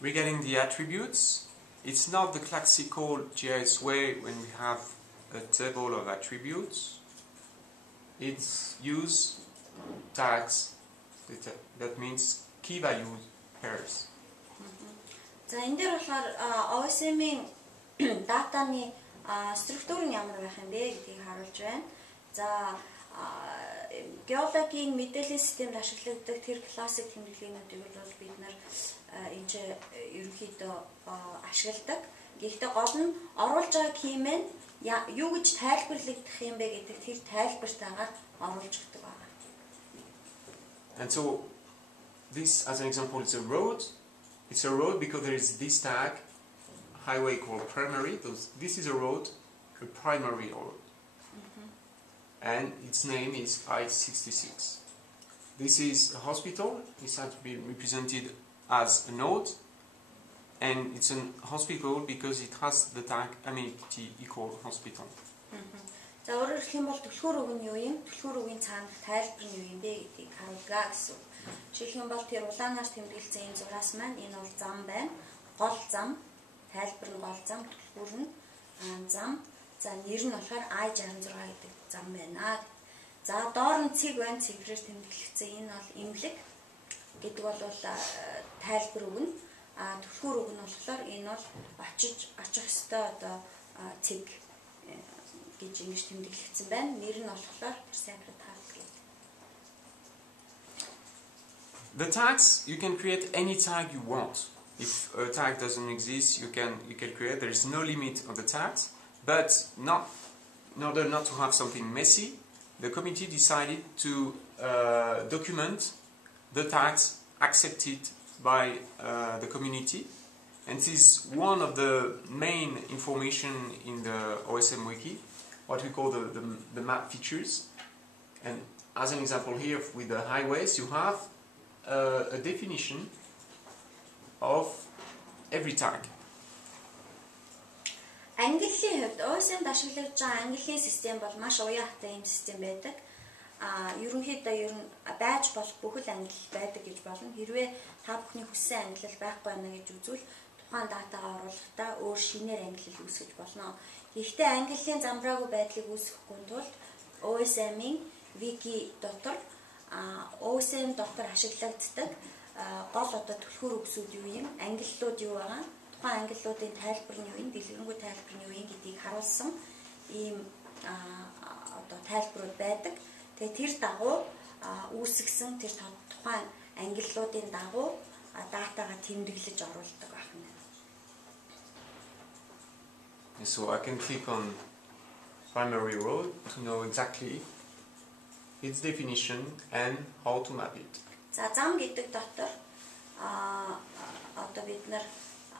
Regarding the attributes, it's not the classical GIS way when we have a table of attributes. It's use tags, that means key value pairs. За энэ дээр болохоор OSM-ийн датаны структур нь ямар байх юм бэ гэдгийг харуулж байна. За геологийн мэдээллийн системд ашиглагддаг тэр классик тэмдэглээнүүдийг бол бид нар энэ ерөнхийдөө ашигладаг. Гэхдээ гол нь оруулж байгаа киймэн юу гэж тайлбарлагдах юм бэ гэдэг тэр тайлбартаагаар оруулж өгдөг байна. And so this, as an example, is a road. It's a road because there is this tag, highway called primary. This is a road, a primary road. And its name is I-66. This is a hospital. This has to be represented as a node. And it's a hospital because it has the tag amenity equal hospital. За өөрөөр хэлэх юм бол түлхүүр үг нь юу юм? Түлхүүр үгийн цаана тайлбар нь юу юм бэ гэдгийг харуулгаа гэсэн. Жишээлх юм бол тэр улаанаар тэмдэглэсэн энэ зураас маань энэ бол зам байна. Гол зам, тайлбар нь гол зам, түлхүүр нь зам. За нэр нь болохоор I-66 гэдэг зам байна. За доор нь цэг байна, цифрээр тэмдэглэгдсэн. Энэ бол имлэг гэдэг бол тайлбар үг нь. Түлхүүр үг нь болохоор энэ бол очих ёстой одоо цэг гэж ингэж тэмдэглэгдсэн байна. Нэр нь болохоор separate tag гэдэг. The tags, you can create any tag you want. If a tag doesn't exist, you can create. There is no limit on the tags, but in order not to have something messy, the committee decided to document the tags accepted by the community, and this is one of the main information in the OSM wiki, what we call the map features. And as an example here with the highways, you have a definition of every tag. Английн хувьд OSM ашиглаж байгаа английн систем бол маш уяатай юм систем байдаг. Ерөнхийдөө ер нь байж болох бүхэл англи байдаг гэж болно. Хэрвээ та бүхний хүссэн англи байхгүй байна гэж үзвэл тухайн датагаа оруулахдаа өөр шинээр англи үүсгэж болно. Гэхдээ английн замбраагүй байдлыг үүсгэхгүй тулд OSM-ийн wiki дотор OSM дотор ашиглагддаг гол одоо түлхүүр үгсүүд юу юм? Ангиллууд юу байгаа? Тухайн ангиллуудын тайлбар нь юу юм? Дэлгэрэнгүй тайлбар нь юу юм гэдгийг харуулсан ийм одоо тайлбарууд байдаг. Тэгээ тэр дагуу үүсгэсэн тэр тухайн ангиллуудын дагуу датагаа тэмдэглэж оруулдаг байна. So I can click on primary road to know exactly its definition and how to map it. За зам гэдэг дотор одоо бид нар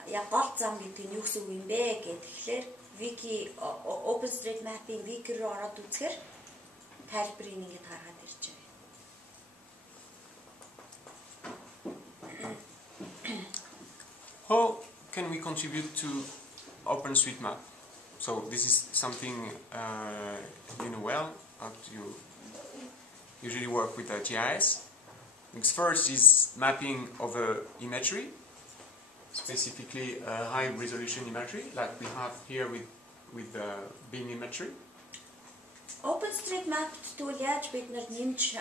яг гол зам гэдэг нь юу гэсэн үг юм бэ гэхээр wiki OpenStreetMap-ийн wiki руу ороод үзэхээр тайлбарыг ингэж гаргаад ирж байгаа. How can we contribute to OpenStreetMap? So this is something you know well. You usually work with GIS. First is mapping over imagery, specifically high resolution imagery, like we have here with beam imagery. OpenStreetMap тэгвэл яаж бид нар нэмж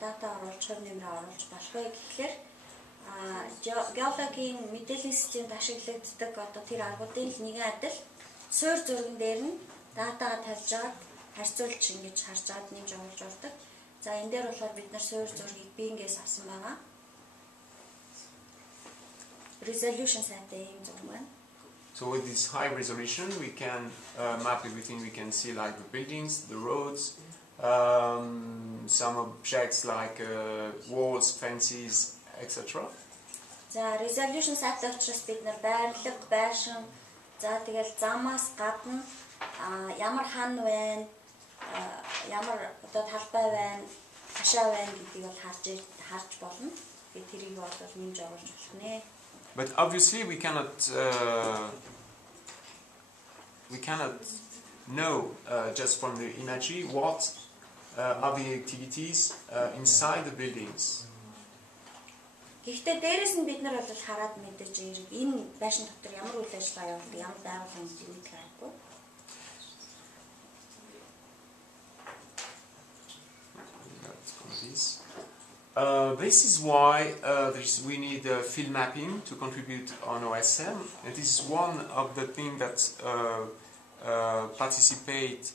дата оруулж, хувь нэмрээ оруулж болох вэ гэхээр геологийн мэдээллийн системд ашиглагддаг одоо тэр аргуудын нэгэн адил суурь зурган дээр нь датагаа тавьж аваад харьцуулж ингэж харж аваад нэмж оруулж ордог. За энэ дээр болохоор бид нар суурь зургийг биенгээс авсан байгаа. Resolution сайтай юм зураг байна. So with this high resolution, we can map everything. We can see like the buildings, the roads, some objects like walls, fences, etc. За resolution сайтай учраас бид нар байрлал, байшин, за тэгэл замаас гадна ямар хан байна, ямар одоо талбай байна, хашаа байна гэдгийг бол харж болно. Би тэрийг бол нэмж оруулж болох нэ. But obviously we cannot know just from the imagery what are the activities inside the buildings. Гэхдээ дээрээс нь бид нар бол хараад мэдээж энэ байшин дотор ямар үйл ажиллагаа явуулдаг, ямар байгууллагын зүйлийг харахгүй. This is why we need field mapping to contribute on OSM, and this is one of the things that participate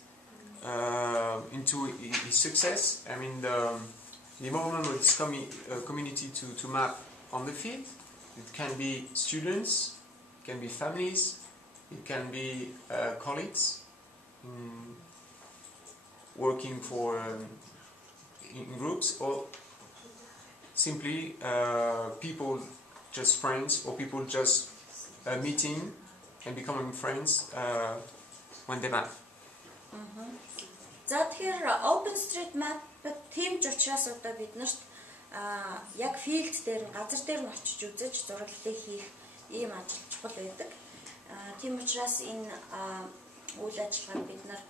into its success. I mean, the involvement of this community to map on the field. It can be students, it can be families, it can be colleagues working for in groups, or simply people just friends, or people just meeting and becoming friends when they map. За тэгэхээр OpenStreetMap тийм ч учраас одоо бид нарт яг филд дээр газар дээр нь очиж үзэж зураглалыг хийх ийм ажил чухал байдаг. Тийм учраас энэ үйл ажиллагааг бид нар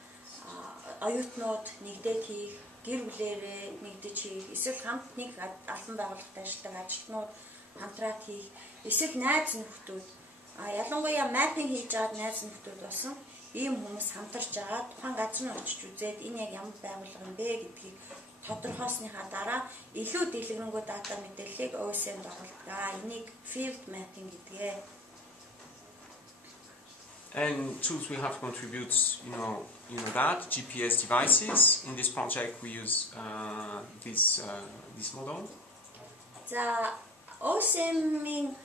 оюутнууд нэгдээд хийх, гэр бүлээрээ нэгдэж хийх, эсвэл хамт нэг албан байгууллагад ажилладаг ажилтнууд хамтраад хийх, эсвэл найз нөхдүүд ялангуяа mapping хийж аваад найз нөхдүүд болсон ийм хүмүүс хамтарч байгаа тухайн газар нь очиж үзээд энэ яг ямар байгууллага юм бэ гэдгийг тодорхойлсныхаа дараа илүү дэлгэрэнгүй дата мэдээллийг OSM-д оруулдаг. Энийг field mapping гэдгээ. And tools we have to contribute, you know that GPS devices. In this project, we use this model. За OSM-ийн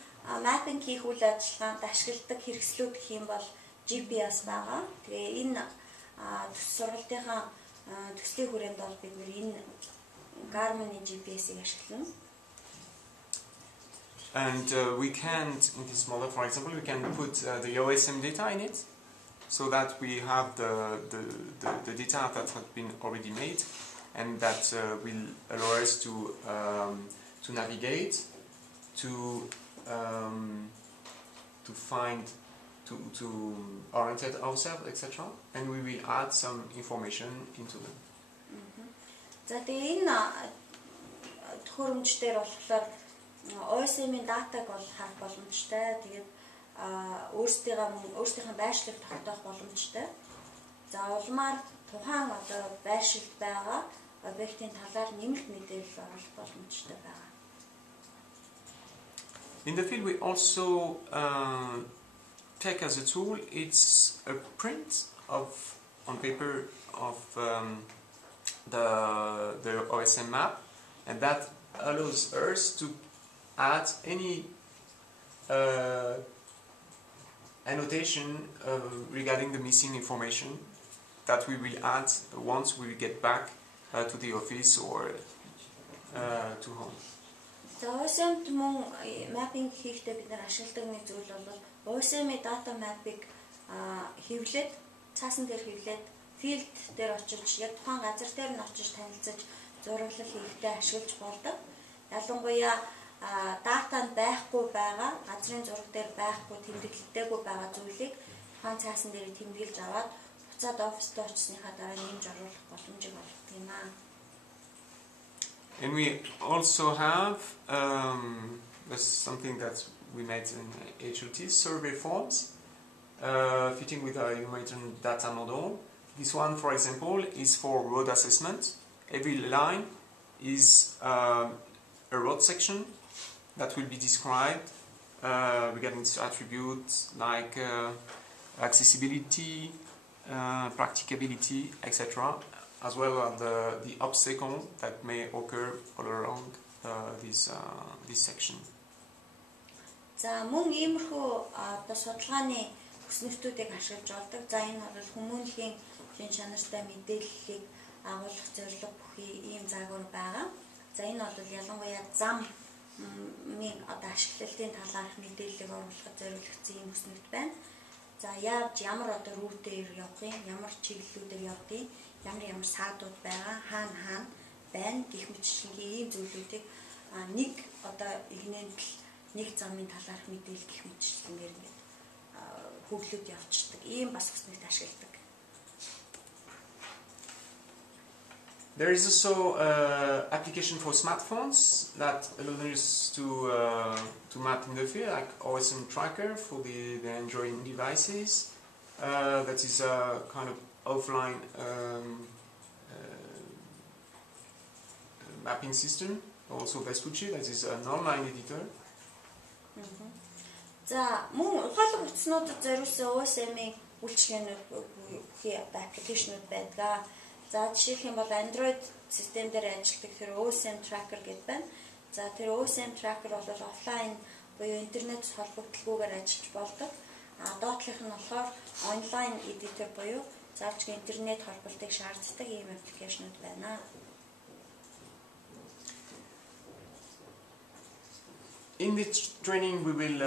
mapping хийх үйл ажиллагаанд ашигладаг хэрэгслүүд гэх юм бол GPS байгаа. Тэгээ энэ сургалтынхаа төслийн хүрээнд бол бид энэ Garmin-ийн GPS-ийг ашиглана. And we can, in this model, for example, we can put the OSM data in it, so that we have the data that has been already made, and that will allow us to navigate, to find, to orientate ourselves, etc. And we will add some information into them. За тэгээ энэ төхөөрөмжтөр болохоор OSM-ийн датаг бол харах боломжтой. Тэгээд өөрсдийнхээ байршлыг тогтоох боломжтой. За улмаар тухайн одоо байршилд байгаа объектын талаар нэмэлт мэдээлэл оруулах боломжтой байгаа. In the field we also take as a tool, it's a print on paper of the OSM map, and that allows us to add any annotation regarding the missing information that we will add once we get back to the office or to home. За OSM-д мөн mapping хийхдээ бид нар ашигладаг нэг зүйл бол OSM-ийн data map-ыг хэвлээд цаасан дээр хэвлээд field дээр очиж яг тухайн газар дээр нь очиж танилцаж зураглал хийхдээ ашиглаж болдог. Ялангуяа дата нь байхгүй байгаа, газрын зураг дээр байхгүй, тэмдэглэлтэйгүй байгаа зүйлийг тухайн цаасан дээр тэмдэглэж аваад буцаад оффист очсныхаа дараа нэмж оруулах боломжийг олгох юм аа. And we also have something that we made in HOT, survey forms, fitting with our Humanitarian data model. This one, for example, is for road assessment. Every line is a road section that will be described regarding its attributes like accessibility, practicability, etc., as well as the obstacle that may occur all around this section. За мөн иймэрхүү одоо судалгааны хүснэгтүүдийг ашиглаж болдог. За энэ бол хүмүүнлэгийн шинж чанартай мэдээллийг агуулгах зорилго бүхий ийм заагур байгаа. За энэ бол ялангуяа замын одоо ашиглалтын талаарх мэдээллийг оруулахад зориулагдсан ийм хүснэгт байна. За ямар одоо рүүтээр явах юм, ямар чиглэлүүдээр явах юм, ямар саадууд байгаа, хаана байна гэх мэтчлэнгийн ийм зүйлүүдийг нэг одоо игнэнд нэг замын талаарх мэдээлэл гэх мэтчлэнгээр ингээд хөглөд явчихдаг. Ийм бас хүснэгт ашигладаг. There is also application for smartphones that allows us to map in the field, like OSM tracker for the Android devices. That is a kind of offline mapping system. Also Vespucci, that is an online editor. За мөн ухаалаг утаснуудад зориулсан OSM-ийн үйлчилгээнүүд бүхий аппликейшнүүд байдаг. За жишээлх юм бол Android систем дээр ажилладаг тэр OSM tracker гэдэг байна. За тэр OSM tracker бол офлайн буюу интернет холбогдлогоор ажиллаж болдог. Доотлох нь болохоор онлайн editor буюу заавч интернет холболтыг шаарддаг ийм аппликейшнүүд байна. In this training, we will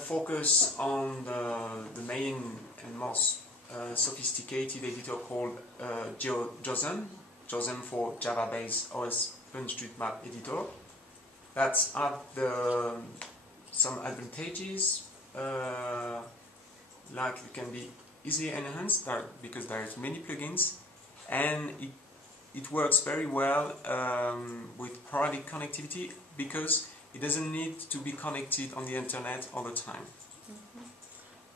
focus on the main and most sophisticated editor called JOSM. JOSM for Java-based OpenStreetMap editor. That's some advantages, like it can be easily enhanced because there are many plugins, and it works very well with sporadic connectivity because it doesn't need to be connected on the internet all the time.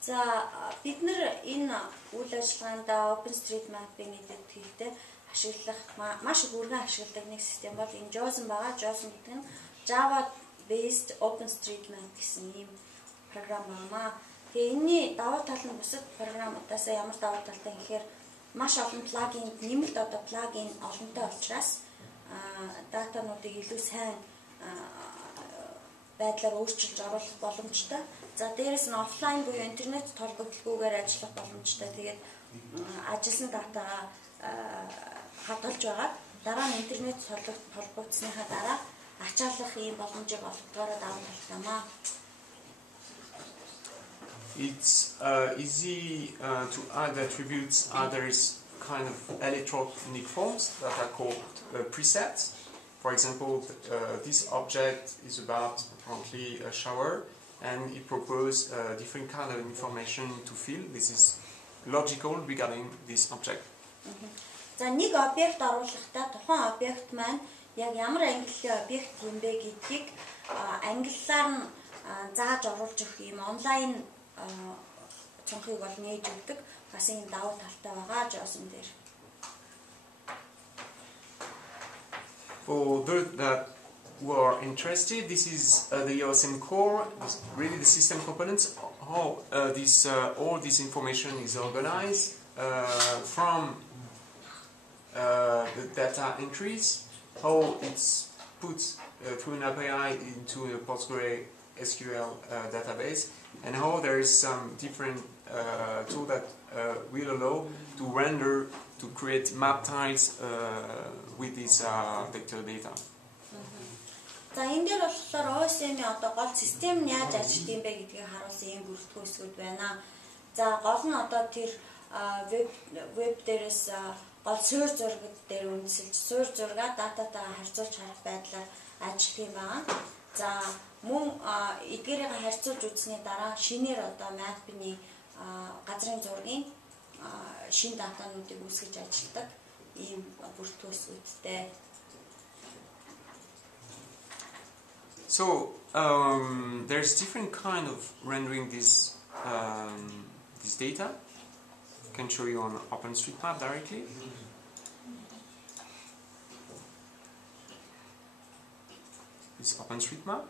За бид нар энэ үйл ажиллагаанд OpenStreetMap-ийн эдит хийхдээ ашиглах маш их өргөн ашигладаг нэг систем бол энэ JOSM байгаа. JOSM гэдэг нь Java-based OpenStreetMap гэсэн ийм програм байна. Тэгээ энэний давуу тал нь бусад програмуудаас ямар давуу талтай гэхээр маш олон плагин нэмэлт одоо плагин олонтой учраас датануудыг илүү сайн байдлаар өөрчилж оруулах боломжтой. За дээрэс нь офлайн буюу интернет холбогдлогоор ажиллах боломжтой. Тэгээд ажилласан датагаа хадгалж байгаа. Дараа нь интернет холбогдсныхаа дараа ачаалах ийм боломжийг олгохоор даван талтай юмаа. It's easy to add attributes. There is kind of electronic forms that are called presets. For example, this object is about apparently a shower, and it proposes different kind of information to fill. This is logical regarding this object. За нэг объект оруулахдаа тухайн объект маань яг ямар ангиллын объект юм бэ гэдгийг англиар нь зааж оруулж өгөх юм онлайн цонхыг бол нээж өгдөг. Бас энэ давуу талтай байгаа OSM дээр. For those that who are interested, this is the OSM core, really the system components, how all this information is organized from the data entries, how it's put through an API into a PostgreSQL database, and how there is some different tool that will allow to render, to create map tiles with this vector data. За энэ дээр болохоор OSM-ийн одоо гол систем нь яаж ажилладаг юм бэ гэдгийг харуулсан юм бүрэлдэхүүн хэсгүүд байна. За гол нь одоо тэр веб дээрээс гол суурь зураг дээр үндэслэж суурь зургаа дататайгаа харьцуулж харах байдлаар ажилладаг юм байна. За мөн эдгээрийг харьцуулж үзсний дараа шинээр одоо map-ны газрын зургийн шин датануудыг үүсгэж ажилладаг ийм бүрэлдэхүүн хэсгүүдтэй. So there's different kind of rendering this data. I can show you on OpenStreetMap directly. It's OpenStreetMap.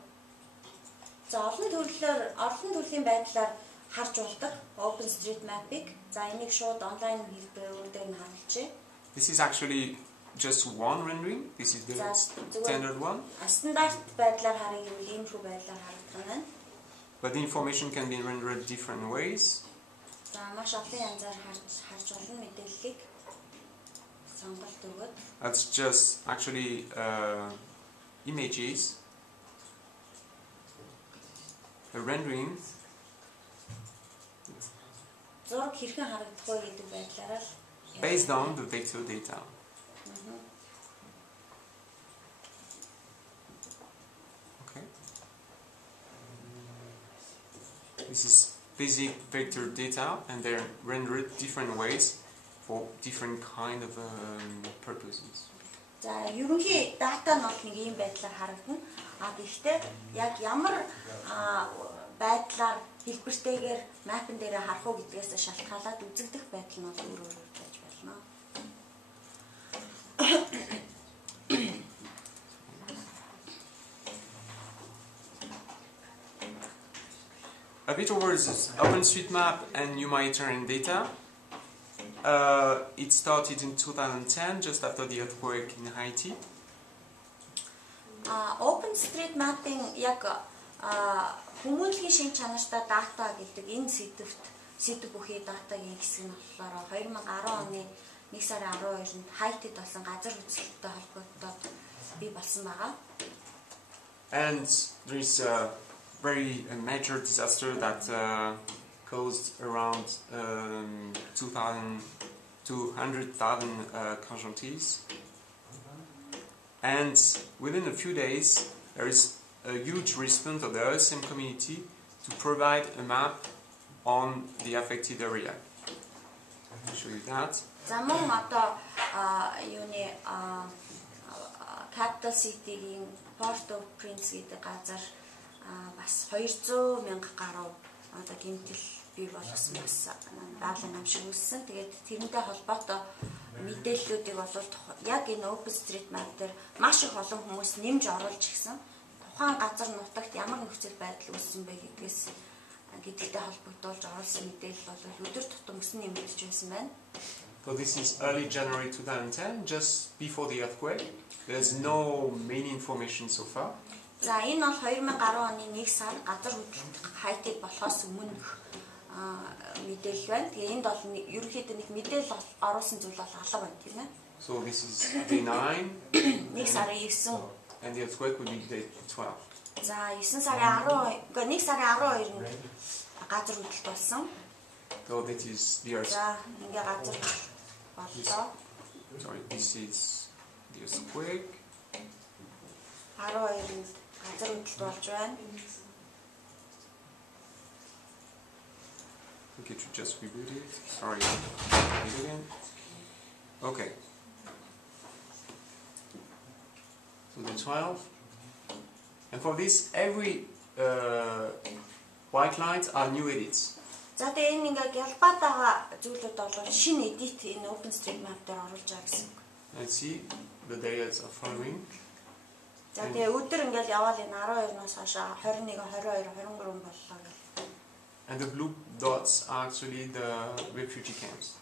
За олон төрлийн байдлаар харж болдог OpenStreetMap-ыг. За энийг шууд онлайн хэлбэрээр дээр нь харуулжээ. This is actually just one rendering. This is the standard one. Стандарт байдлаар харах юм ийм хүү байдлаар харагдах нь. But the information can be rendered different ways. За маш олон янзаар харж болно мэдээллийг сонголт өгөөд. That's just actually images. The rendering. Зураг хэрхэн харагдах вэ гэдэг байдлаараа л based on the vector data. Okay. This is basic vector data, and they're rendered different ways for different kind of purposes. За ерөнхий дата нь бол нэг ийм байдлаар харагдана. Гэхдээ яг ямар байдлаар хэлбэртэйгээр map-ын дээр харах уу гэдгээс шалтгаалаад үзэгдэх байдал нь бол өөр өөр байж болно. A bit over OpenStreetMap and Humanitarian data. It started in 2010, just after the earthquake in Haiti. OpenStreetMap-ing яг Хүмүүнлэгийн шинж чанартай дата гэдэг энэ сэдв бүхий датагийн хэсэг нь болохоор 2010 оны 1 сарын 12-нд Haiti-д болсон газар хөдлөлттэй холбогдоод бий болсон байгаа. And there is a very major disaster that caused around 200,000 casualties. And within a few days, there is a huge response of the OSM community to provide a map on the affected area. I'll show you that. За мөн одоо юуны capital city-ийн Port-au-Prince гэдэг газар бас 200,000 гаруй одоо гэмтэл бий болгосон бас даалгын ам шиг үүссэн. Тэгээд тэрнтэй холбоотой мэдээллүүдийг бол яг энэ OpenStreetMap дээр маш их олон хүмүүс нэмж оруулж ирсэн. Тухайн газар нутагт ямар нөхцөл байдал үүссэн бэ гэдэгтэй холбогдуулж оруулсан мэдээлэл бол өдөр тутам өснө нэмэгдэж байсан байна. So this is early January 2010, just before the earthquake. There's no main information so far. За энэ бол 2010 оны 1 сар газар хөдлөлт Haiti-д болохоос өмнөх мэдээлэл байна. Тэгээ энд бол ерөнхийдөө нэг мэдээлэл оруулсан зүйл бол алга байна тийм ээ. So this is day 9. 1 сарын 9. And the earthquake will be day 12. За 9 сарын 10, 1 сарын 12-нд газар хөдлөлт болсон. So that is the earth. За ингээ газар боллоо. Sorry, this is the earthquake. 12-нд газар хөдлөлт болж байна. Okay, to just reboot it. Sorry. Again. Okay. So the 12. And for this, every white lines are new edits. За тэгээ энэ ингээ гялбаад байгаа зүйлүүд бол шинэ edit энэ OpenStreetMap дээр оруулж байгаа гэсэн. Let's see the days are following. За тэгээ өдөр ингээл яваал энэ 12-наас хойш 21, 22, 23 боллоо гэл. And the blue dots are actually the refugee camps.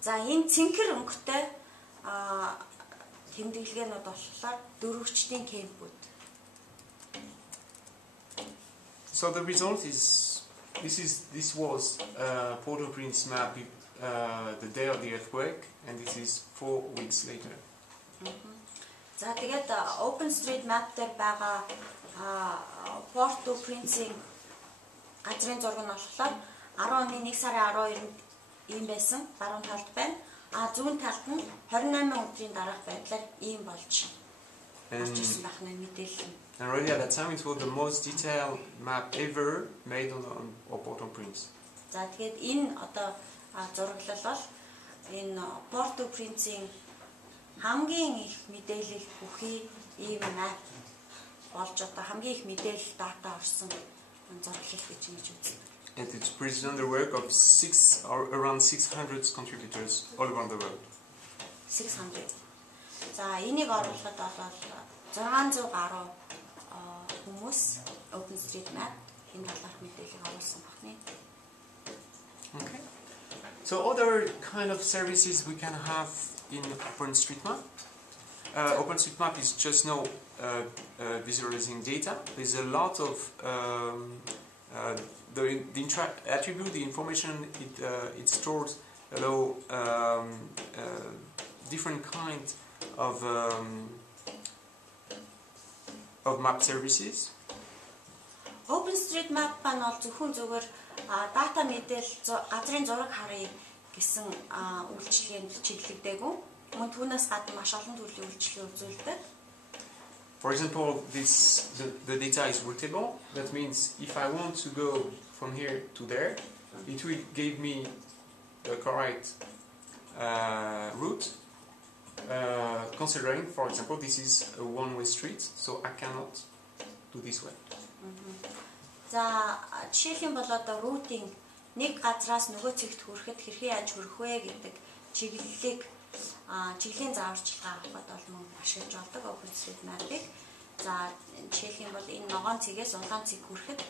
За энэ цэнхэр өнгөтэй тэмдэглэгээнүүд болохоор дөрвөгчдийн кемпүүд. So the result is this was Port-au-Prince map the day of the earthquake, and this is 4 weeks later. За тэгээд OpenStreetMap дээр байгаа Port-au-Prince-ийн газрын зураг нь болохоор 10 оны 1 сарын 12-нд ийм байсан, баруун талд байна. Зүүн талд нь 28 өдрийн дараах байдлаар ийм болж ирсэн байх нь мэдээлэл. And already at that time it was the most detailed map ever made on Port-au-Prince. За тэгээд энэ одоо зураглал бол энэ Port-au-Prince-ийн хамгийн их мэдээлэл бүхий ийм map болж одоо хамгийн их мэдээлэл дата орсон зураглал гэж үздэг. And it's presented the work of around 600 contributors all around the world. 600. За энийг оруулахад бол 600 гаруй хүмүүс OpenStreetMap энэ талаарх мэдээллийг оруулсан байна. Okay. So other kind of services we can have in OpenStreetMap. OpenStreetMap is just no visualizing data. There's a lot of the attribute, the information it stores allow different kinds of map services. OpenStreetMap нь бол зөвхөн зүгээр дата мэдээлэл газрын зураг харъя гэсэн үйлчилгээнд чиглэгдээгүй. Мөн түүнээс гадна маш олон төрлийн үйлчилгээ үзүүлдэг. For example, the data is routable. That means if I want to go from here to there, it will give me the correct route. Considering, for example, this is a one-way street, so I cannot do this way. За жишээлх юм бол одоо routing нэг газраас нөгөө цэгт хүрэхэд хэрхэн яаж хүрэх вэ гэдэг чиглэлийн зааварчилгаа авахд бол мөн ашиглаж болдог OpenStreetMap-ыг. За жишээлх юм бол энэ ногоон цэгээс улаан цэг хүрэхэд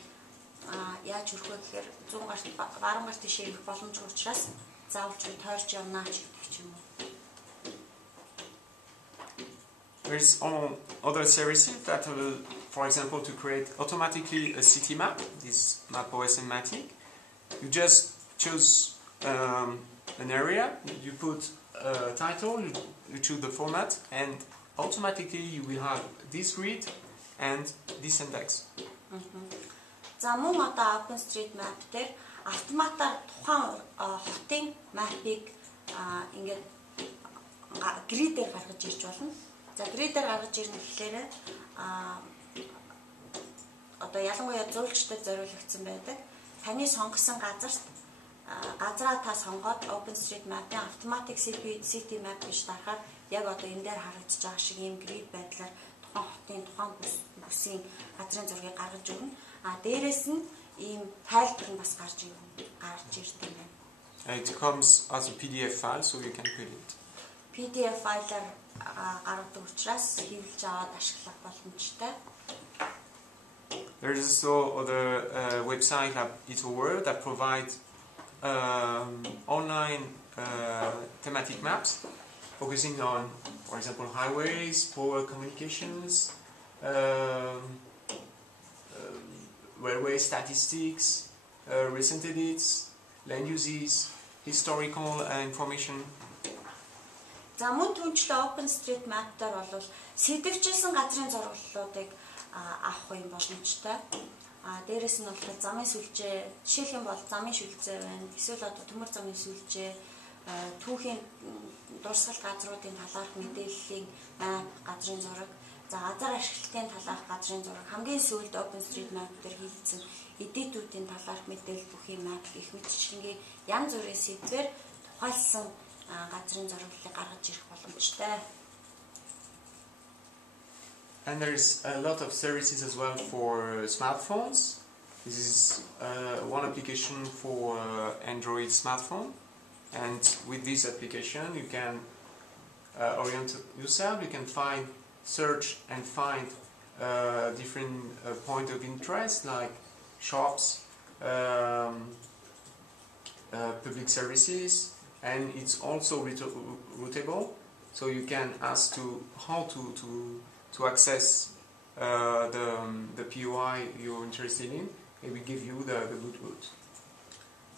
яаж хүрэх вэ гэхээр 100 гарт баруун гарт тишээ ирэх боломжтой учраас заавалж тойрч явнаа ч гэдэг ч юм уу. There's other services that will, for example, to create automatically a city map, this map OSM matic. You just choose an area, you put a title, you choose the format, and automatically you will have this grid and this index. За мөн одоо OpenStreetMap дээр автоматар тухайн хотын мапыг ингээд гридээр гаргаж ирж болно. За гридээр гаргаж ирнэ гэхлээр одоо ялангуяа зөөлчдөд зориулагдсан байдаг. Таны сонгосон газраа та сонгоод OpenStreetMap-ийн automatic city map гэж дарахаар яг одоо энэ дээр харагдаж байгаа шиг ийм grid байдлаар тухайн хотын тухайн бүсийн газрын зургийг гаргаж өгнө. Дээрээс нь ийм тайлбар нь бас гарч ирдэг юм байна. It comes as a PDF file, so you can print it. PDF файлаар гаргадаг учраас хэвлэж аваад ашиглах боломжтой. There is also other website like iтгэл that provides online thematic maps focusing on, for example, highways, power communications, railway statistics, recent edits, land uses, historical information. За мөн түнчлээ OpenStreetMap дээр бол сэдвчилсэн газрын зурглалуудыг авах юм боломжтой. Дээрээс нь болохоор замын сүлжээ, жишээлх юм бол замын шүлцээ байна. Эсвэл одоо төмөр замын сүлжээ, түүхийн дурсгал газруудын талаарх мэдээллийн map, газрын зураг, за газар ашиглалтын талаарх газрын зураг, хамгийн сүүлд OpenStreetMap дээр хийгдсэн эдитүүдийн талаарх мэдээлэл бүхий map гэх мэтчлэнгийн янз бүрийн сэдвээр тухайлсан газрын зураглалыг гаргаж ирэх боломжтой. And there's a lot of services as well for smartphones. This is one application for Android smartphone, and with this application you can orient yourself. You can search and find different points of interest like shops, public services, and it's also routable. So you can ask how to access the POI you're interested in. It will give you the good route.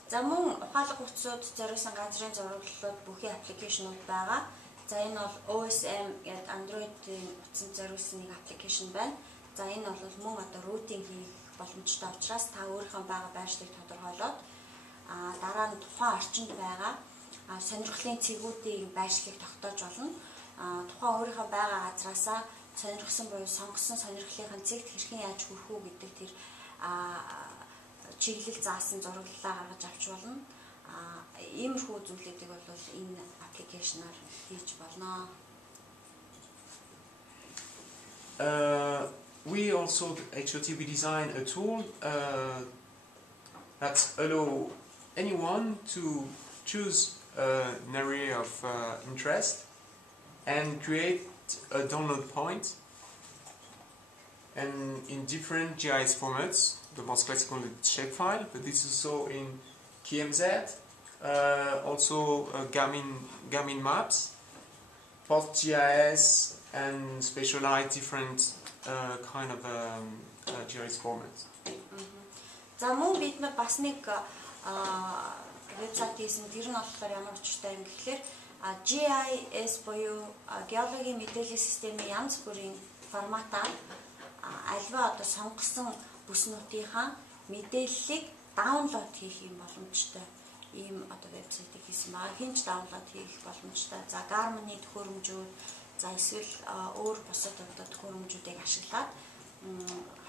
За мөн ухаалаг утсууд зориулсан газрын зураглалууд бүхий аппликейшнууд байгаа. За энэ бол OSM гэдэг Android-ийн утсанд зориулсан нэг аппликейшн байна. За энэ бол мөн одоо рутинг хийх боломжтой учраас та өөрийнхөө байгаа байршлыг тодорхойлоод дараа нь тухайн орчинд байгаа сонирхлын цэгүүдийн байршлыг тогтоож болно. Тухайн өөрийнхөө байгаа газраасаа сонирхсан буюу сонгосон сонирхлынхаа цэгт хэрхэн яаж хүрэх үү гэдэг тэр чиглэл заасан зураглалаа гаргаж авч болно. Иймэрхүү зүйлүүдийг бол энэ аппликейшнаар хийж болно. We also we design a tool that allow anyone to choose an area of interest and create a download point, and in different GIS formats. The most classical is shapefile, but this is also in KMZ, also Garmin maps, PostGIS, and specialized different kind of GIS formats. За мөн бид нар бас нэг вебсайт хийсэн тэр нь болохоор ямар учиртай юм гэхлээр GIS буюу геологийн мэдээллийн системийн янз бүрийн форматаар альва одоо сонгосон бүснүүдийнхаа мэдээллийг даунлоод хийх юм боломжтой. Ийм одоо вебсайтыг хийсэн байгаа. Хинч даунлоод хийх боломжтой. За Garmin-ы төхөөрөмжүүд, за эсвэл өөр бусад одоо төхөөрөмжүүдийг ашиглаад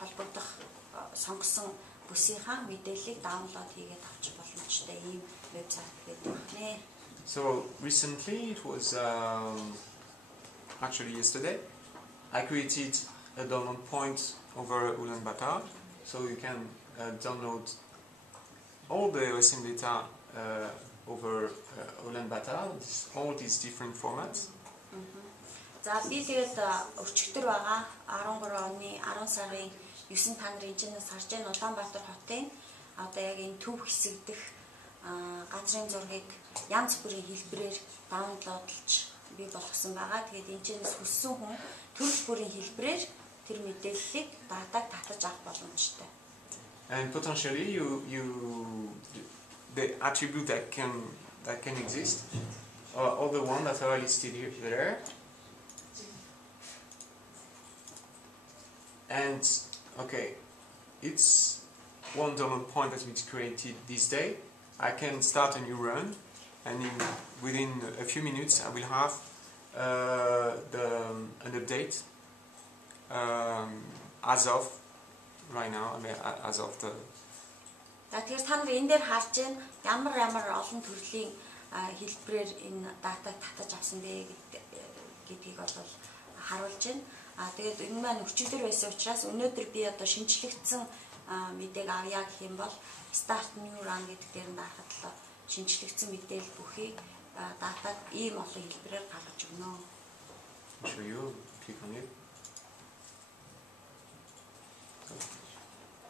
холбогдох сонгосон бүсийнхаа мэдээллийг даунлоод хийгээд авчих боломжтой ийм вебсайт байдаг нэ. So recently, it was actually yesterday, I created a download point over Ulaanbaatar, so you can download all the OSM data over Ulaanbaatar, all these different formats. За би тэгээд өчигдөр байгаа 13 оны 10 сарын 9 та нарын энэс харж байгаа Улаанбаатар хотын одоо яг энэ төв хэсэг дэх газрын зургийг янз бүрийн хэлбэрээр даунлоодлж бий болгосон байгаа. Тэгээд энэс хүссэн хүн төрөл бүрийн хэлбэрээр тэр мэдээллийг датаг татаж авах боломжтой. And potentially the attribute that can exist all the ones that are listed here. And okay, it's one download point that we created this day. I can start a new run, and within a few minutes I will have an update as of right now. I mean, as of the. Тэгэхээр та нар энэ дээр харж байна ямар олон төрлийн хэлбэрээр энэ датаг татаж авсан бэ гэдгийг бол харуулж байна. Тэгээд энэ маань өчигдөр байсан учраас өнөөдөр би одоо шинжлэгдсэн мэдээг авъя гэх юм бол start new run гэдэг дээр нь дарахад л шинжлэгдсэн мэдээлэл бүхий датаг ийм олон хэлбэрээр гаргаж өгнө. Show you, click on it.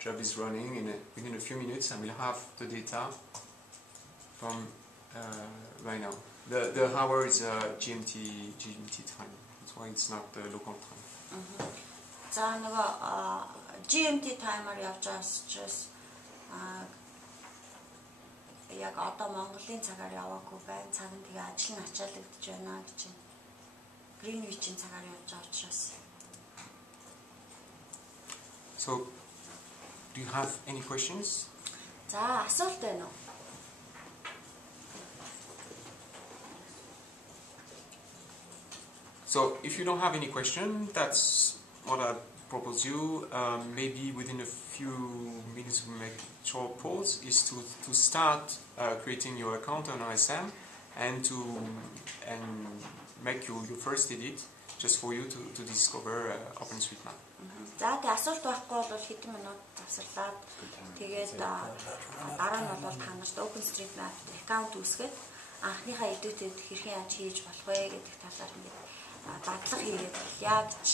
Job is running within a few minutes, and we'll have the data from right now. The hour is GMT time. That's why it's not the local time. За нөгөө GMT timer явж байгаас яг одоо Монголын цагаар яваагүй байна. Цаг нь тэгээ ажил нь ачаалагдж байна гэж байна. Greenwich-ийн цагаар явж байгаа учраас. So, do you have any questions? За, асуулт байна уу? So if you don't have any question, that's what I propose you. Maybe within a few minutes we make a short pause, is to start creating your account on OSM and make your first edit just for you to discover OpenStreetMap. За тэгээ асуулт байхгүй бол хэдэн минут завсарлаад тэгээд дараа нь бол та нарт OpenStreetMap аккаунт үүсгээд анхныхаа эдүүтэд хэрхэн яаж хийж болох вэ гэдэг талаар ингээд дадлага хийгээд яа гэж